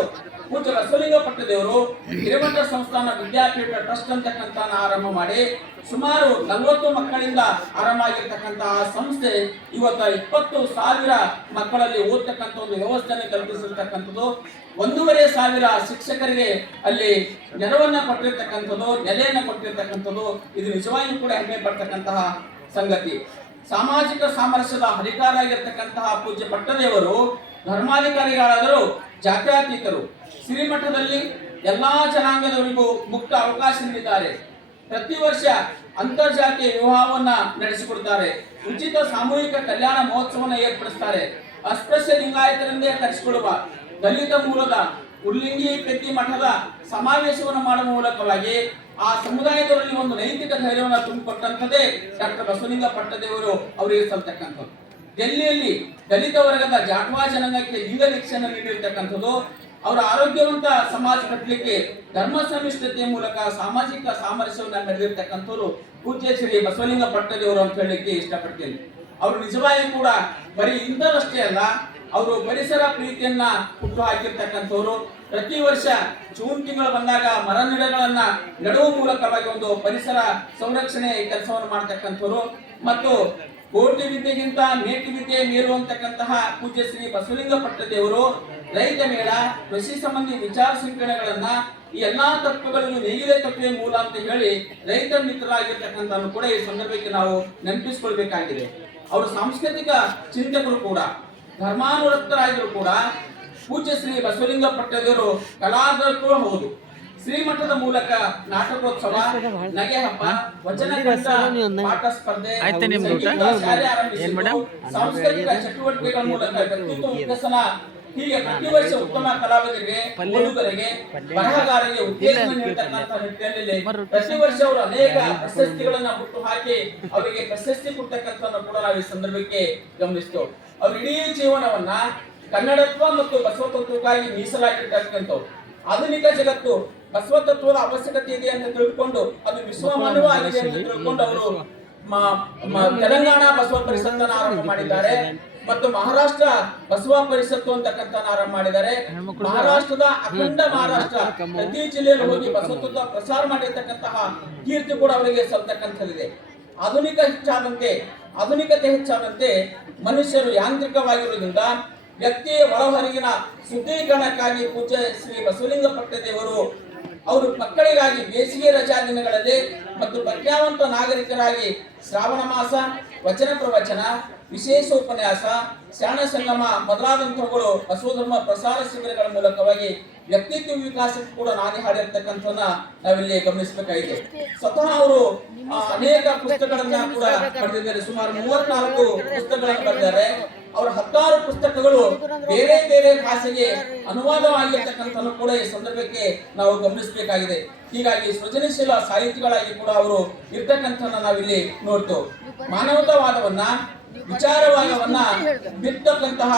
ಪೂಜ್ಯ ಬಸವಲಿಂಗ ಪಟ್ಟದೇವರು ಹಿರೇಮಠ ಸಂಸ್ಥಾನ ವಿದ್ಯಾಪೀಠ ಟ್ರಸ್ಟ್ ಅಂತಕ್ಕಂಥ ಆರಂಭ ಮಾಡಿ ಸುಮಾರು 40 ಮಕ್ಕಳಿಂದ ಆರಂಭ ಆಗಿರ್ತಕ್ಕಂತಹ ಸಂಸ್ಥೆ ಇವತ್ತು 20,000 ಮಕ್ಕಳಲ್ಲಿ ಓದ್ತಕ್ಕಂಥ ಒಂದು ವ್ಯವಸ್ಥೆಯನ್ನು ಕಲ್ಪಿಸಿರ್ತಕ್ಕಂಥದ್ದು. 1,500 ಶಿಕ್ಷಕರಿಗೆ ಅಲ್ಲಿ ನೆರವನ್ನ ಕೊಟ್ಟಿರ್ತಕ್ಕಂಥದ್ದು, ನೆಲೆಯನ್ನ ಕೊಟ್ಟಿರ್ತಕ್ಕಂಥದ್ದು. ಇದು ನಿಜವಾಗಿಯೂ ಕೂಡ ಹೆಮ್ಮೆ ಪಡ್ತಕ್ಕಂತಹ ಸಂಗತಿ. ಸಾಮಾಜಿಕ ಸಾಮರಸ್ಯದ ಹರಿಕಾರಾಗಿರ್ತಕ್ಕಂತಹ ಪೂಜ್ಯ ಪಟ್ಟದೇವರು ಧರ್ಮಾಧಿಕಾರಿಗಳಾದರೂ ಜಾತ್ಯತೀತರು. ಶ್ರೀಮಠದಲ್ಲಿ ಎಲ್ಲಾ ಜನಾಂಗದವರಿಗೂ ಮುಕ್ತ ಅವಕಾಶ ನೀಡಿದ್ದಾರೆ. ಪ್ರತಿ ವರ್ಷ ಅಂತರ್ಜಾತೀಯ ವಿವಾಹವನ್ನ ನಡೆಸಿಕೊಡ್ತಾರೆ. ಉಚಿತ ಸಾಮೂಹಿಕ ಕಲ್ಯಾಣ ಮಹೋತ್ಸವವನ್ನು ಏರ್ಪಡಿಸ್ತಾರೆ. ಅಸ್ಪೃಶ್ಯ ಲಿಂಗಾಯತರಿಂದೇ ಕರೆಸಿಕೊಳ್ಳುವ ದಲಿತ ಮೂಲದ ಉರ್ಲಿಂಗಿ ಪೆತ್ತಿ ಮಠದ ಸಮಾವೇಶವನ್ನು ಮಾಡುವ ಮೂಲಕವಾಗಿ ಆ ಸಮುದಾಯದವರಲ್ಲಿ ಒಂದು ನೈತಿಕ ಧೈರ್ಯವನ್ನು ತುಂಬಿಕೊಟ್ಟಂಥದ್ದೇ ಡಾಕ್ಟರ್ ಬಸವಲಿಂಗ ಪಟ್ಟದೇವರು ಅವರಿಗೆ ಸಲ್ತಕ್ಕಂಥದ್ದು. ಡೆಲ್ಲಿಯಲ್ಲಿ ದಲಿತ ವರ್ಗದ ಜಾಟ್ವಾ ಜನಾಂಗಕ್ಕೆ ಲೀಗಲ್ ಶಿಕ್ಷಣ ನೀಡಿರ್ತಕ್ಕಂಥದ್ದು. ಅವರ ಆರೋಗ್ಯವಂತ ಸಮಾಜ ಕಟ್ಟಲಿಕ್ಕೆ ಧರ್ಮ ಸಮಿಷ್ಠತೆಯ ಮೂಲಕ ಸಾಮಾಜಿಕ ಸಾಮರಸ್ಯವನ್ನು ನಡೆದಿರ್ತಕ್ಕಂಥವ್ರು ಪೂಜ್ಯ ಶ್ರೀ ಬಸವಲಿಂಗ ಪಟ್ಟದೇವರು ಅಂತ ಹೇಳಲಿಕ್ಕೆ ಇಷ್ಟಪಡ್ತೇನೆ. ಅವರು ನಿಜವಾಗಿ ಕೂಡ ಬರೀ ಇಂಥದಷ್ಟೇ ಅಲ್ಲ, ಅವರು ಪರಿಸರ ಪ್ರೀತಿಯನ್ನ ಹುಟ್ಟು ಹಾಕಿರ್ತಕ್ಕಂಥವ್ರು. ಪ್ರತಿ ವರ್ಷ ಜೂನ್ ತಿಂಗಳು ಬಂದಾಗ ಮರ ಗಿಡಗಳನ್ನ ನೆಡುವ ಮೂಲಕವಾಗಿ ಒಂದು ಪರಿಸರ ಸಂರಕ್ಷಣೆ ಕೆಲಸವನ್ನು ಮಾಡ್ತಕ್ಕಂಥವ್ರು. ಮತ್ತು ಕೋಟಿ ವಿದ್ಯೆಗಿಂತ ಮೇಟಿ ವಿದ್ಯೆ ಮೇಲು ಅಂತಕ್ಕಂತಹ ಪೂಜ್ಯ ಶ್ರೀ ಬಸವಲಿಂಗ ಪಟ್ಟದೇವರು ರೈತ ಮೇಳ, ಕೃಷಿ ಸಂಬಂಧಿ ವಿಚಾರ ಸಂಕಿರಣಗಳನ್ನ ಈ ಎಲ್ಲಾ ತತ್ವಗಳನ್ನು ನೇಗಿಲೆ ತತ್ವೇ ಮೂಲ ಅಂತ ಹೇಳಿ ರೈತ ಮಿತ್ರರಾಗಿರ್ತಕ್ಕಂಥ ಕೂಡ ಈ ಸಂದರ್ಭಕ್ಕೆ ನಾವು ನೆನಪಿಸಿಕೊಳ್ಬೇಕಾಗಿದೆ. ಅವರು ಸಾಂಸ್ಕೃತಿಕ ಚಿಂತಕರು ಕೂಡ, ಧರ್ಮಾನುರಕ್ತರಾಗಿದ್ರು ಕೂಡ. ಪೂಜ್ಯ ಶ್ರೀ ಬಸವಲಿಂಗ ಪಟ್ಟದೇವರು ಕಲಾವಿದರು ಹೌದು. ಶ್ರೀಮಠದ ಮೂಲಕ ನಾಟಕೋತ್ಸವ, ನಗೆ ಹಬ್ಬ, ವಚನ ಪಾಠ ಸ್ಪರ್ಧೆ, ಸಂಗೀತ ಶಾಲೆ ಆರಂಭಿಸಿದ್ದು, ಸಾಂಸ್ಕೃತಿಕ ಚಟುವಟಿಕೆಗಳ ಮೂಲಕ ವ್ಯಕ್ತಿತ್ವ ವಿಕಸನ, ಹೀಗೆ ಪ್ರತಿ ವರ್ಷ ಉತ್ತಮ ಕಲಾವಿದರಿಗೆ, ಓದುಗರಿಗೆ, ಬರಹಗಾರರಿಗೆ ಉತ್ತೇಜನ ನೀಡತಕ್ಕಂಥ ನಿಟ್ಟಿನಲ್ಲಿ ಪ್ರತಿ ವರ್ಷ ಅವರು ಅನೇಕ ಪ್ರಶಸ್ತಿಗಳನ್ನ ಹುಟ್ಟು ಹಾಕಿ ಅವರಿಗೆ ಪ್ರಶಸ್ತಿ ಕೊಡ್ತಕ್ಕಂಥದ್ದನ್ನು ಕೂಡ ನಾವು ಈ ಸಂದರ್ಭಕ್ಕೆ ಗಮನಿಸ್ತೇವೆ. ಅವ್ರ ಇಡೀ ಜೀವನವನ್ನ ಕನ್ನಡತ್ವ ಮತ್ತು ಬಸವತತ್ವಕ್ಕಾಗಿ ಮೀಸಲಾಗಿರ್ತಕ್ಕಂಥವ್ರು. ಆಧುನಿಕ ಜಗತ್ತು ಬಸವ ತತ್ವದ ಅವಶ್ಯಕತೆ ಇದೆ ಅಂತ ತಿಳ್ಕೊಂಡು ಅದು ವಿಶ್ವಮಾನವವಾಗಿದೆ ಅಂತ ತಿಳ್ಕೊಂಡು ಅವರು ತೆಲಂಗಾಣ ಬಸವ ಪರಿಷತ್ತನ್ನು ಆರಂಭ ಮಾಡಿದ್ದಾರೆ ಮತ್ತು ಮಹಾರಾಷ್ಟ್ರ ಬಸವ ಪರಿಷತ್ತು ಅಂತಕ್ಕಂಥ ಆರಂಭ ಮಾಡಿದ್ದಾರೆ. ಮಹಾರಾಷ್ಟ್ರದ ಅಖಂಡ ಮಹಾರಾಷ್ಟ್ರ ಪ್ರತಿ ಜಿಲ್ಲೆಯಲ್ಲಿ ಹೋಗಿ ಬಸವ ತತ್ವ ಪ್ರಸಾರ ಮಾಡಿರ್ತಕ್ಕಂತಹ ಕೀರ್ತಿ ಕೂಡ ಅವರಿಗೆ ಸಲ್ತಕ್ಕಂಥದ್ದಿದೆ. ಆಧುನಿಕತೆ ಹೆಚ್ಚಾದಂತೆ ಮನುಷ್ಯರು ಯಾಂತ್ರಿಕವಾಗಿರುವುದರಿಂದ ವ್ಯಕ್ತಿಯ ಒಳಹೊರಗಿನ ಶುದ್ಧೀಕರಣಕ್ಕಾಗಿ ಪೂಜ್ಯ ಶ್ರೀ ಬಸವಲಿಂಗ ಪಟ್ಟದೇವರು ಅವರು ಮಕ್ಕಳಿಗಾಗಿ ಬೇಸಿಗೆ ರಜಾ ದಿನಗಳಲ್ಲಿ ಮತ್ತು ಪ್ರಜ್ಞಾವಂತ ನಾಗರಿಕರಾಗಿ ಶ್ರಾವಣ ಮಾಸ, ವಚನ ಪ್ರವಚನ, ವಿಶೇಷ ಉಪನ್ಯಾಸ, ಶಾಣ ಸಂಗಮ ಮೊದಲಾದಂತಹವುಗಳು ಬಸವ ಧರ್ಮ ಪ್ರಸಾರ ಶಿಬಿರಗಳ ಮೂಲಕವಾಗಿ ವ್ಯಕ್ತಿತ್ವ ವಿಕಾಸಕ್ಕೆ ಕೂಡ ನಾನೇ ಹಾಡಿರ್ತಕ್ಕಂಥವನ್ನ ನಾವಿಲ್ಲಿ ಗಮನಿಸಬೇಕಾಗಿದೆ. ಸ್ವತಃ ಅವರು ಅನೇಕ ಪುಸ್ತಕಗಳನ್ನ ಕೂಡ ಬರೆದಿದ್ದಾರೆ. ಸುಮಾರು 34 ಪುಸ್ತಕಗಳನ್ನು ಬರೆದಿದ್ದಾರೆ. ಅವರ 16 ಪುಸ್ತಕಗಳು ಬೇರೆ ಬೇರೆ ಭಾಷೆಗೆ ಅನುವಾದವಾಗಿರ್ತಕ್ಕಂಥನ್ನು ಕೂಡ ಈ ಸಂದರ್ಭಕ್ಕೆ ನಾವು ಗಮನಿಸಬೇಕಾಗಿದೆ. ಹೀಗಾಗಿ ಸೃಜನಶೀಲ ಸಾಹಿತಿಗಳಾಗಿ ಕೂಡ ಅವರು ಇರ್ತಕ್ಕಂಥವನ್ನ ನಾವಿಲ್ಲಿ ನೋಡ್ತೇವೆ. ಮಾನವತಾವಾದವನ್ನ, ವಿಚಾರವಾದವನ್ನ ಬಿತ್ತಕ್ಕಂತಹ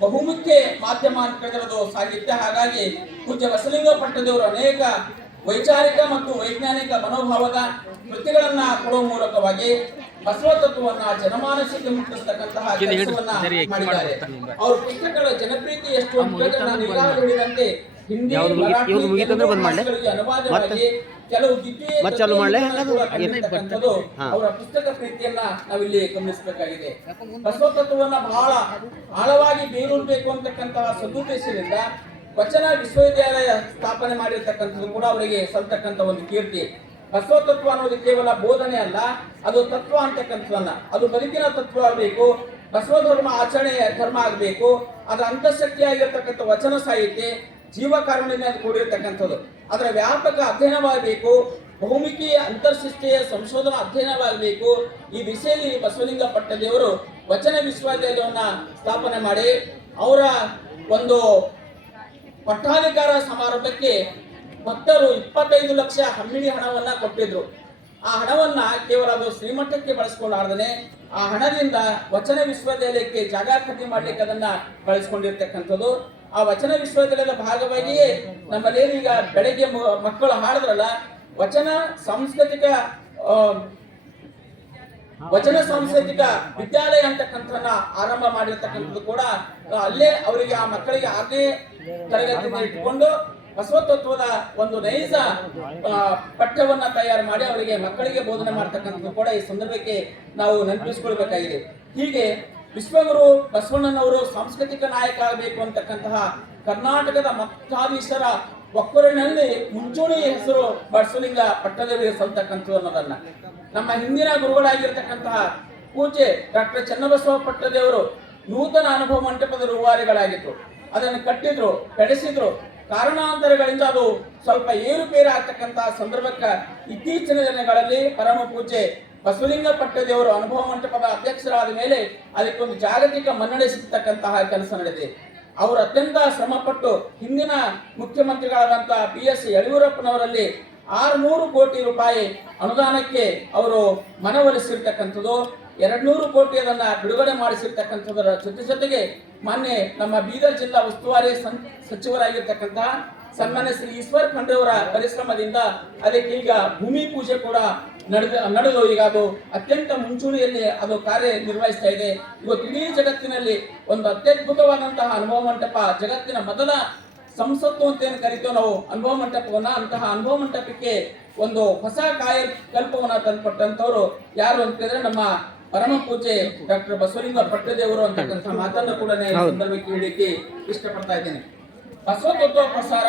ಬಹುಮುಖ್ಯ ಮಾಧ್ಯಮ ಅಂತ ಹೇಳಿರೋದು ಸಾಹಿತ್ಯ. ಹಾಗಾಗಿ ಪೂಜ್ಯ ಬಸವಲಿಂಗ ಪಟ್ಟದೇವರು ಅನೇಕ ವೈಚಾರಿಕ ಮತ್ತು ವೈಜ್ಞಾನಿಕ ಮನೋಭಾವದ ಕೃತಿಗಳನ್ನ ಕೊಡುವ ಮೂಲಕವಾಗಿ ಬಸವ ತತ್ವವನ್ನ ಜನಮಾನಸಕ್ಕೆ ಮುಟ್ಟಿಸ್ತಕ್ಕಂತಹ ಕೆಲಸವನ್ನ ಮಾಡಿದ್ದಾರೆ. ಅವ್ರ ಪುಸ್ತಕಗಳ ಜನಪ್ರಿಯತೆ ಎಷ್ಟು ಅಂತ ಹೇಳಿದ್ರೆ ನಾನು ಈಗಾಗಲೇ ಹೇಳಿದಂತೆ ಹಿಂದಿ, ಮರಾಠಿ, ಅನುವಾದವಾಗಿ ಕೆಲವು ಅವರ ಪುಸ್ತಕ ಪ್ರೀತಿಯನ್ನ ನಾವಿಲ್ಲಿ ಗಮನಿಸಬೇಕಾಗಿದೆ. ಬಸವ ತತ್ವವನ್ನ ಬಹಳ ಆಳವಾಗಿ ಬೇರೂರಬೇಕು ಅಂತಕ್ಕಂತಹ ಸದುದ್ದೇಶದಿಂದ ವಚನ ವಿಶ್ವವಿದ್ಯಾಲಯ ಸ್ಥಾಪನೆ ಮಾಡಿರ್ತಕ್ಕಂಥದ್ದು ಕೂಡ ಅವರಿಗೆ ಸಲ್ತಕ್ಕಂಥ ಒಂದು ಕೀರ್ತಿ. ಬಸವ ತತ್ವ ಅನ್ನೋದು ಕೇವಲ ಬೋಧನೆ ಅಲ್ಲ, ಅದು ತತ್ವ ಅಂತಕ್ಕಂಥದನ್ನ, ಅದು ಬದುಕಿನ ತತ್ವ ಆಗಬೇಕು. ಬಸವ ಧರ್ಮ ಆಚರಣೆಯ ಧರ್ಮ ಆಗಬೇಕು. ಅದರ ಅಂತಃಶಕ್ತಿಯಾಗಿರ್ತಕ್ಕಂಥ ವಚನ ಸಾಹಿತ್ಯ ಜೀವಕಾರುಣ್ಯದಿಂದ ಕೂಡಿರ್ತಕ್ಕಂಥದ್ದು. ಅದರ ವ್ಯಾಪಕ ಅಧ್ಯಯನವಾಗಬೇಕು. ಬಹುಮುಖಿ ಅಂತರ್ಶಿಸ್ತೀಯ ಸಂಶೋಧನಾ ಅಧ್ಯಯನವಾಗಬೇಕು. ಈ ದಿಸೆಯಲ್ಲಿ ಬಸವಲಿಂಗ ಪಟ್ಟದೇವರು ವಚನ ವಿಶ್ವವಿದ್ಯಾಲಯವನ್ನ ಸ್ಥಾಪನೆ ಮಾಡಿ ಅವರ ಒಂದು ಪಟ್ಟಾಧಿಕಾರ ಸಮಾರಂಭಕ್ಕೆ ಭಕ್ತರು 25 ಲಕ್ಷ ಹಮ್ಮಿಣಿ ಹಣವನ್ನ ಕೊಟ್ಟಿದ್ರು. ಆ ಹಣವನ್ನ ಕೇವಲ ಅದು ಶ್ರೀಮಠಕ್ಕೆ ಬಳಸ್ಕೊಂಡಾರ್ದನೆ ಆ ಹಣದಿಂದ ವಚನ ವಿಶ್ವವಿದ್ಯಾಲಯಕ್ಕೆ ಜಾಗ ಖರೀದಿ ಮಾಡ್ಲಿಕ್ಕೆ ಅದನ್ನ ಬಳಸ್ಕೊಂಡಿರ್ತಕ್ಕಂಥದ್ದು. ಆ ವಚನ ವಿಶ್ವವಿದ್ಯಾಲಯದ ಭಾಗವಾಗಿಯೇ ನಮ್ಮಲ್ಲಿ ಈಗ ಬೆಳಗ್ಗೆ ಮಕ್ಕಳು ಹಾಡಿದ್ರಲ್ಲ, ವಚನ ಸಾಂಸ್ಕೃತಿಕ ವಿದ್ಯಾಲಯ ಅಂತಕ್ಕಂಥನ್ನ ಆರಂಭ ಮಾಡಿರ್ತಕ್ಕಂಥದ್ದು ಕೂಡ ಅಲ್ಲೇ ಅವರಿಗೆ ಆ ಮಕ್ಕಳಿಗೆ 6ನೇ ತರಗತಿಯಿಂದ ಇಟ್ಟುಕೊಂಡು ಬಸವ ತತ್ವದ ಒಂದು ನೈಜ ಪಠ್ಯವನ್ನ ತಯಾರು ಮಾಡಿ ಅವರಿಗೆ ಮಕ್ಕಳಿಗೆ ಬೋಧನೆ ಮಾಡ್ತಕ್ಕಂಥದ್ದು ಕೂಡ ಈ ಸಂದರ್ಭಕ್ಕೆ ನಾವು ನೆನಪಿಸಿಕೊಳ್ಬೇಕಾಗಿದೆ. ಹೀಗೆ ವಿಶ್ವಗುರು ಬಸವಣ್ಣನವರು ಸಾಂಸ್ಕೃತಿಕ ನಾಯಕ ಆಗಬೇಕು ಅಂತಕ್ಕಂತಹ ಕರ್ನಾಟಕದ ಮಠಾಧೀಶರ ಒಕ್ಕೂರಿನಲ್ಲಿ ಮುಂಚೂಣಿ ಹೆಸರು ಬಸವಲಿಂಗ ಪಟ್ಟದೇವರಿಗೆ ಸಲ್ತಕ್ಕಂಥದ್ದು ಅನ್ನೋದನ್ನ ನಮ್ಮ ಹಿಂದಿನ ಗುರುಗಳಾಗಿರ್ತಕ್ಕಂತಹ ಪೂಜೆ ಡಾಕ್ಟರ್ ಚನ್ನಬಸವ ಪಟ್ಟದೇವರು ನೂತನ ಅನುಭವ ಮಂಟಪದ ರೂವಾರಿಗಳಾಗಿತ್ತು. ಅದನ್ನು ಕಟ್ಟಿದ್ರು, ಬೆಳೆಸಿದ್ರು. ಕಾರಣಾಂತರಗಳಿಂದ ಅದು ಸ್ವಲ್ಪ ಏರುಪೇರು ಆಗ್ತಕ್ಕಂತಹ ಸಂದರ್ಭಕ್ಕೆ ಇತ್ತೀಚಿನ ದಿನಗಳಲ್ಲಿ ಪರಮ ಪೂಜೆ ಬಸವಲಿಂಗ ಪಟ್ಟದೇವರು ಅನುಭವ ಮಂಟಪದ ಅಧ್ಯಕ್ಷರಾದ ಮೇಲೆ ಅದಕ್ಕೊಂದು ಜಾಗತಿಕ ಮನ್ನಣೆ ಸಿಗ್ತಕ್ಕಂತಹ ಕೆಲಸ ನಡೆದಿದೆ. ಅವರು ಅತ್ಯಂತ ಶ್ರಮಪಟ್ಟು ಹಿಂದಿನ ಮುಖ್ಯಮಂತ್ರಿಗಳಾದಂತಹ PS ಯಡಿಯೂರಪ್ಪನವರಲ್ಲಿ 600 ಕೋಟಿ ರೂಪಾಯಿ ಅನುದಾನಕ್ಕೆ ಅವರು ಮನವೊಲಿಸಿರ್ತಕ್ಕಂಥದ್ದು. 200 ಕೋಟಿ ಅದನ್ನ ಬಿಡುಗಡೆ ಮಾಡಿಸಿರ್ತಕ್ಕಂಥದ್ದರ ಜೊತೆಗೆ ಮೊನ್ನೆ ನಮ್ಮ ಬೀದರ್ ಜಿಲ್ಲಾ ಉಸ್ತುವಾರಿ ಸಚಿವರಾಗಿರ್ತಕ್ಕಂತಹ ಸನ್ಮಾನ್ಯ ಶ್ರೀ ಈಶ್ವರ್ ಖಂಡ್ರೆ ಅವರ ಪರಿಶ್ರಮದಿಂದ ಅದಕ್ಕೆ ಈಗ ಭೂಮಿ ಪೂಜೆ ಕೂಡ ನಡೆದು ಈಗ ಅದು ಅತ್ಯಂತ ಮುಂಚೂಣಿಯಲ್ಲಿ ಅದು ಕಾರ್ಯ ನಿರ್ವಹಿಸ್ತಾ ಇದೆ. ಇವತ್ತು ಇಡೀ ಜಗತ್ತಿನಲ್ಲಿ ಒಂದು ಅತ್ಯದ್ಭುತವಾದಂತಹ ಅನುಭವ ಮಂಟಪ, ಜಗತ್ತಿನ ಮೊದಲ ಸಂಸತ್ತು ಅಂತ ಏನು ಕರಿತೇವೆ ನಾವು ಅನುಭವ ಮಂಟಪವನ್ನ, ಅಂತಹ ಅನುಭವ ಮಂಟಪಕ್ಕೆ ಒಂದು ಹೊಸ ಕಾಯಕಲ್ಪವನ್ನ ತಂದುಕೊಟ್ಟಂತವ್ರು ಯಾರು ಅಂತ ಹೇಳಿದ್ರೆ ನಮ್ಮ ಪರಮ ಪೂಜೆ ಡಾಕ್ಟರ್ ಬಸವಲಿಂಗ ಪಟ್ಟದೇವರು ಅಂತಕ್ಕಂಥ ಮಾತನ್ನು ಕೂಡ ಸಂದರ್ಭಕ್ಕೆ ಹೇಳಲಿಕ್ಕೆ ಇಷ್ಟಪಡ್ತಾ ಇದ್ದೇನೆ. ಬಸವ ತತ್ವ ಪ್ರಸಾರ,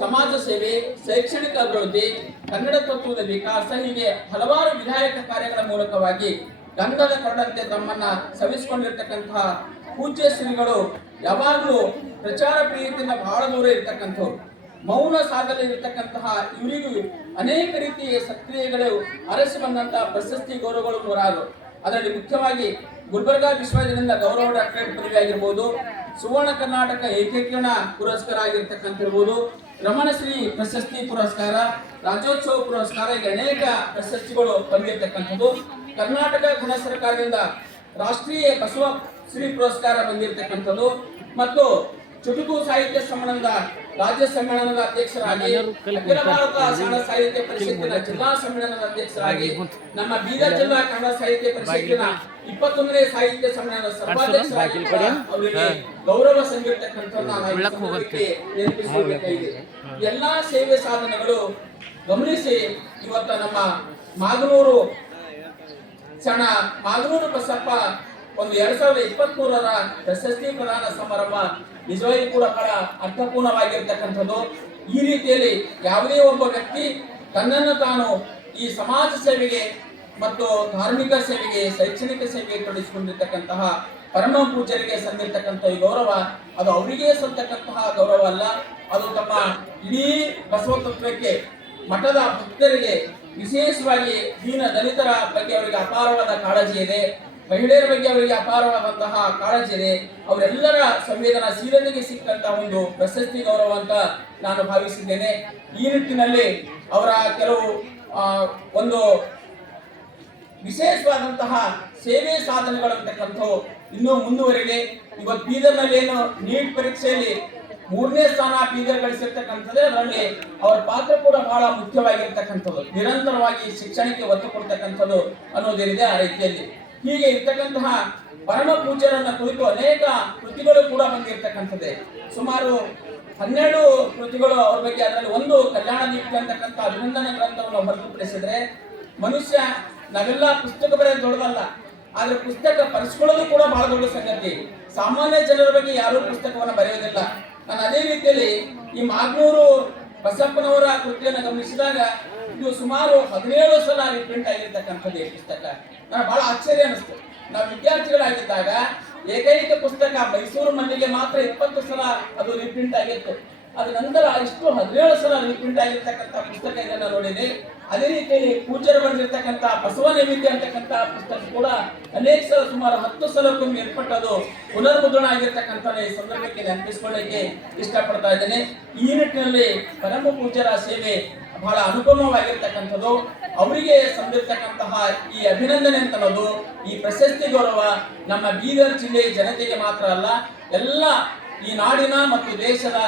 ಸಮಾಜ ಸೇವೆ, ಶೈಕ್ಷಣಿಕ ಅಭಿವೃದ್ಧಿ, ಕನ್ನಡ ತತ್ವದ ವಿಕಾಸ ಹೀಗೆ ಹಲವಾರು ವಿಧಾಯಕ ಕಾರ್ಯಗಳ ಮೂಲಕವಾಗಿ ಗಂಧದ ಕರಡಂತೆ ತಮ್ಮನ್ನ ಸವಿಸಿಕೊಂಡಿರ್ತಕ್ಕಂತಹ ಪೂಜ್ಯ ಶ್ರೀಗಳು ಯಾವಾಗಲೂ ಪ್ರಚಾರ ಪ್ರಿಯತೆಯಿಂದ ಬಹಳ ದೂರ ಇರ್ತಕ್ಕಂಥವ್ರು. ಮೌನ ಸಾಧನೆಯಿರತಕ್ಕಂತಹ ಇವರಿಗೂ ಅನೇಕ ರೀತಿಯ ಸಕ್ರಿಯಗಳು ಅರಸಿ ಬಂದಂತಹ ಪ್ರಶಸ್ತಿ ಗೌರವಗಳು ನೂರಾರು. ಅದರಲ್ಲಿ ಮುಖ್ಯವಾಗಿ ಗುಲ್ಬರ್ಗಾ ವಿಶ್ವವಿದ್ಯಾಲಯದಿಂದ ಗೌರವ ಡಾಕ್ಟರೇಟ್ ಪದವಿ ಆಗಿರ್ಬೋದು, ಸುವರ್ಣ ಕರ್ನಾಟಕ ಏಕೀಕರಣ ಪುರಸ್ಕಾರ ಆಗಿರ್ತಕ್ಕಂತಿರ್ಬೋದು, ರಮಣಶ್ರೀ ಪ್ರಶಸ್ತಿ ಪುರಸ್ಕಾರ, ರಾಜ್ಯೋತ್ಸವ ಪುರಸ್ಕಾರ, ಈಗ ಅನೇಕ ಪ್ರಶಸ್ತಿಗಳು ಬಂದಿರತಕ್ಕಂಥದ್ದು. ಕರ್ನಾಟಕ ಗುಣ ಸರ್ಕಾರದಿಂದ ರಾಷ್ಟ್ರೀಯ ಬಸವ ಶ್ರೀ ಪುರಸ್ಕಾರ ಬಂದಿರತಕ್ಕಂಥದ್ದು ಮತ್ತು ಚುಟುಕು ಸಾಹಿತ್ಯ ಸಮ್ಮೇಳನದ ರಾಜ್ಯ ಸಮ್ಮೇಳನದ ಅಧ್ಯಕ್ಷರಾಗಿ, ಅಖಿಲ ಭಾರತ ಕನ್ನಡ ಸಾಹಿತ್ಯ ಪರಿಷತ್ತಿನ ಜಿಲ್ಲಾ ಸಮ್ಮೇಳನದ ಅಧ್ಯಕ್ಷರಾಗಿ, ನಮ್ಮ ಬೀದರ್ ಜಿಲ್ಲಾ ಕನ್ನಡ ಸಾಹಿತ್ಯ ಪರಿಷತ್ತಿನ 21ನೇ ಸಾಹಿತ್ಯ ಸಮ್ಮೇಳನದ ಸರ್ವಾಧ್ಯಕ್ಷರಾಗಿ ಅವರಿಗೆ ಗೌರವ ಸಂಗಿರ್ತಕ್ಕಂಥದ್ದಕ್ಕೆ ನೆನಪಿಸಬೇಕಾಗಿದೆ. ಎಲ್ಲಾ ಸೇವೆ ಸಾಧನೆಗಳು ಗಮನಿಸಿ ಇವತ್ತ ನಮ್ಮ ಮಾಗನೂರು ಬಸಪ್ಪ ಒಂದು 2023ರ ಪ್ರಶಸ್ತಿ ಪ್ರದಾನ ಸಮಾರಂಭ ನಿಜವಾಗಿ ಕೂಡ ಬಹಳ ಅರ್ಥಪೂರ್ಣವಾಗಿರ್ತಕ್ಕಂಥದ್ದು. ಈ ರೀತಿಯಲ್ಲಿ ಯಾವುದೇ ಒಬ್ಬ ವ್ಯಕ್ತಿ ತನ್ನನ್ನು ತಾನು ಈ ಸಮಾಜ ಸೇವೆಗೆ ಮತ್ತು ಧಾರ್ಮಿಕ ಸೇವೆಗೆ, ಶೈಕ್ಷಣಿಕ ಸೇವೆಗೆ ತೊಡಗಿಸಿಕೊಂಡಿರ್ತಕ್ಕಂತಹ ಪರಮ ಪೂಜ್ಯರಿಗೆ ಸಂದಿರ್ತಕ್ಕಂಥ ಈ ಗೌರವ ಅದು ಅವರಿಗೆ ಸಲ್ತಕ್ಕಂತಹ ಗೌರವ ಅಲ್ಲ, ಅದು ತಮ್ಮ ಇಡೀ ಬಸವ ತತ್ವಕ್ಕೆ, ಮಠದ ಭಕ್ತರಿಗೆ, ವಿಶೇಷವಾಗಿ ದೀನ ದಲಿತರ ಬಗ್ಗೆ ಅವರಿಗೆ ಅಪಾರವಾದ ಕಾಳಜಿ ಇದೆ, ಮಹಿಳೆಯರ ಬಗ್ಗೆ ಅವರಿಗೆ ಅಪಾರವಾದಂತಹ ಕಾಳಜಿ ಇದೆ. ಅವರೆಲ್ಲರ ಸಂವೇದನಾಶೀಲತೆಗೆ ಸಿಕ್ಕಂತಹ ಒಂದು ಪ್ರಶಸ್ತಿ ಗೌರವ ಅಂತ ನಾನು ಭಾವಿಸಿದ್ದೇನೆ. ಈ ನಿಟ್ಟಿನಲ್ಲಿ ಅವರ ಕೆಲವು ಒಂದು ವಿಶೇಷವಾದಂತಹ ಸೇವೆ ಸಾಧನೆಗಳಂತಕ್ಕಂಥವು ಇನ್ನೂ ಮುಂದುವರಿದೆ. ಇವತ್ತು ಬೀದರ್ನಲ್ಲಿ ಏನು ನೀಟ್ ಪರೀಕ್ಷೆಯಲ್ಲಿ 3ನೇ ಸ್ಥಾನ ಬೀದರ್ ಗಳಿಸಿರ್ತಕ್ಕಂಥದ್ದು, ಅದರಲ್ಲಿ ಅವರ ಪಾತ್ರ ಕೂಡ ಬಹಳ ಮುಖ್ಯವಾಗಿರ್ತಕ್ಕಂಥದ್ದು. ನಿರಂತರವಾಗಿ ಶಿಕ್ಷಣಕ್ಕೆ ಒತ್ತು ಕೊಡ್ತಕ್ಕಂಥದ್ದು ಅನ್ನೋದೇನಿದೆ ಆ ರೀತಿಯಲ್ಲಿ. ಹೀಗೆ ಇರ್ತಕ್ಕಂತಹ ಪರಮ ಪೂಜ್ಯರನ್ನ ಕುರಿತು ಅನೇಕ ಕೃತಿಗಳು ಕೂಡ ಬಂದಿರತಕ್ಕಂಥದ್ದೇ. ಸುಮಾರು 12 ಕೃತಿಗಳು ಅವರ ಬಗ್ಗೆ. ಅದರಲ್ಲಿ ಒಂದು ಕಲ್ಯಾಣ ದೀಪಿಕೆ ಅಂತಕ್ಕಂಥ ಅಭಿನಂದನೆ ಗ್ರಂಥವನ್ನು ಹೊರತುಪಡಿಸಿದ್ರೆ, ಮನುಷ್ಯ ನಾವೆಲ್ಲ ಪುಸ್ತಕ ಬರೆಯೋದು ದೊಡ್ಡದಲ್ಲ, ಆದ್ರೆ ಪುಸ್ತಕ ಪರಿಸ್ಕೊಳ್ಳೋದು ಕೂಡ ಬಹಳ ದೊಡ್ಡ ಸಂಗತಿ. ಸಾಮಾನ್ಯ ಜನರ ಬಗ್ಗೆ ಯಾರೂ ಪುಸ್ತಕವನ್ನು ಬರೆಯೋದಿಲ್ಲ. ನಾನು ಅದೇ ರೀತಿಯಲ್ಲಿ ಈ ಮಾಗನೂರು ಬಸಪ್ಪನವರ ಕೃತಿಯನ್ನು ಗಮನಿಸಿದಾಗ ಇದು ಸುಮಾರು 17 ಸಲ ರೀಪ್ರಿಂಟ್ ಆಗಿರ್ತಕ್ಕಂಥದ್ದು ಈ ಪುಸ್ತಕ. ನನಗೆ ಬಹಳ ಆಶ್ಚರ್ಯ ಅನಿಸ್ತು. ನಾವು ವಿದ್ಯಾರ್ಥಿಗಳಾಗಿದ್ದಾಗ ಏಕೈಕ ಪುಸ್ತಕ ಮೈಸೂರು ಮಲ್ಲಿಗೆ ಮಾತ್ರ 20 ಸಲ ಅದು ರೀಪ್ರಿಂಟ್ ಆಗಿತ್ತು. ಅದ ನಂತರ ಇಷ್ಟು 17 ಸಲ ರೀಪ್ರಿಂಟ್ ಆಗಿರ್ತಕ್ಕಂಥ ಪುಸ್ತಕ ಇದನ್ನ ನೋಡಿದೆ. ಅದೇ ರೀತಿಯಲ್ಲಿ ಪೂಜ್ಯರು ಬರೆದಿರ್ತಕ್ಕಂಥ ಬಸವ ನೈವೇದ್ಯ ಅಂತಕ್ಕಂಥ ಪುಸ್ತಕ ಕೂಡ ಅನೇಕ ಸಲ, ಸುಮಾರು 10 ಸಲಕ್ಕೊಮ್ಮೆ ಏರ್ಪಟ್ಟದು ಪುನರ್ಮುದ್ರಣ ಆಗಿರ್ತಕ್ಕಂಥ ಈ ಸಂದರ್ಭಕ್ಕೆ ನೆನಪಿಸಿಕೊಳ್ಳಕ್ಕೆ ಇಷ್ಟಪಡ್ತಾ ಇದ್ದೇನೆ. ಈ ನಿಟ್ಟಿನಲ್ಲಿ ಪರಮ ಪೂಜ್ಯರ ಸೇವೆ ಬಹಳ ಅನುಪಮವಾಗಿರ್ತಕ್ಕಂಥದ್ದು. ಅವರಿಗೆ ಸಂದಿರ್ತಕ್ಕಂತಹ ಈ ಅಭಿನಂದನೆ ಅಂತನ್ನೋದು, ಈ ಪ್ರಶಸ್ತಿ ಗೌರವ ನಮ್ಮ ಬೀದರ್ ಜಿಲ್ಲೆಯ ಜನತೆಗೆ ಮಾತ್ರ ಅಲ್ಲ, ಎಲ್ಲ ಈ ನಾಡಿನ ಮತ್ತು ದೇಶದ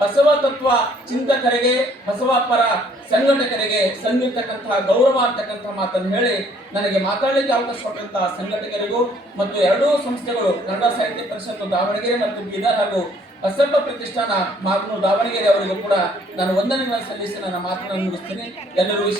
ಬಸವ ತತ್ವ ಚಿಂತಕರಿಗೆ, ಬಸವ ಪರ ಸಂಘಟಕರಿಗೆ ಸಂದಿರ್ತಕ್ಕಂತಹ ಗೌರವ ಅಂತಕ್ಕಂಥ ಮಾತನ್ನು ಹೇಳಿ ನನಗೆ ಮಾತಾಡಲಿಕ್ಕೆ ಅವಕಾಶ ಕೊಟ್ಟಂತಹ ಸಂಘಟಕರಿಗೂ ಮತ್ತು ಎರಡೂ ಸಂಸ್ಥೆಗಳು ಕನ್ನಡ ಸಾಹಿತ್ಯ ಪರಿಷತ್ತು ದಾವಣಗೆರೆ ಮತ್ತು ಬೀದರ್ ಹಾಗೂ ಬಸಪ್ಪ ಪ್ರತಿಷ್ಠಾನ ಮಾಗನೂರು ದಾವಣಗೆರೆ ಅವರಿಗೂ ಕೂಡ ನಾನು ವಂದನೆಗಳನ್ನು ಸಲ್ಲಿಸಿ ನನ್ನ ಮಾತನ್ನು ಮುಗಿಸ್ತೀನಿ. ಎಲ್ಲರಿಗೂ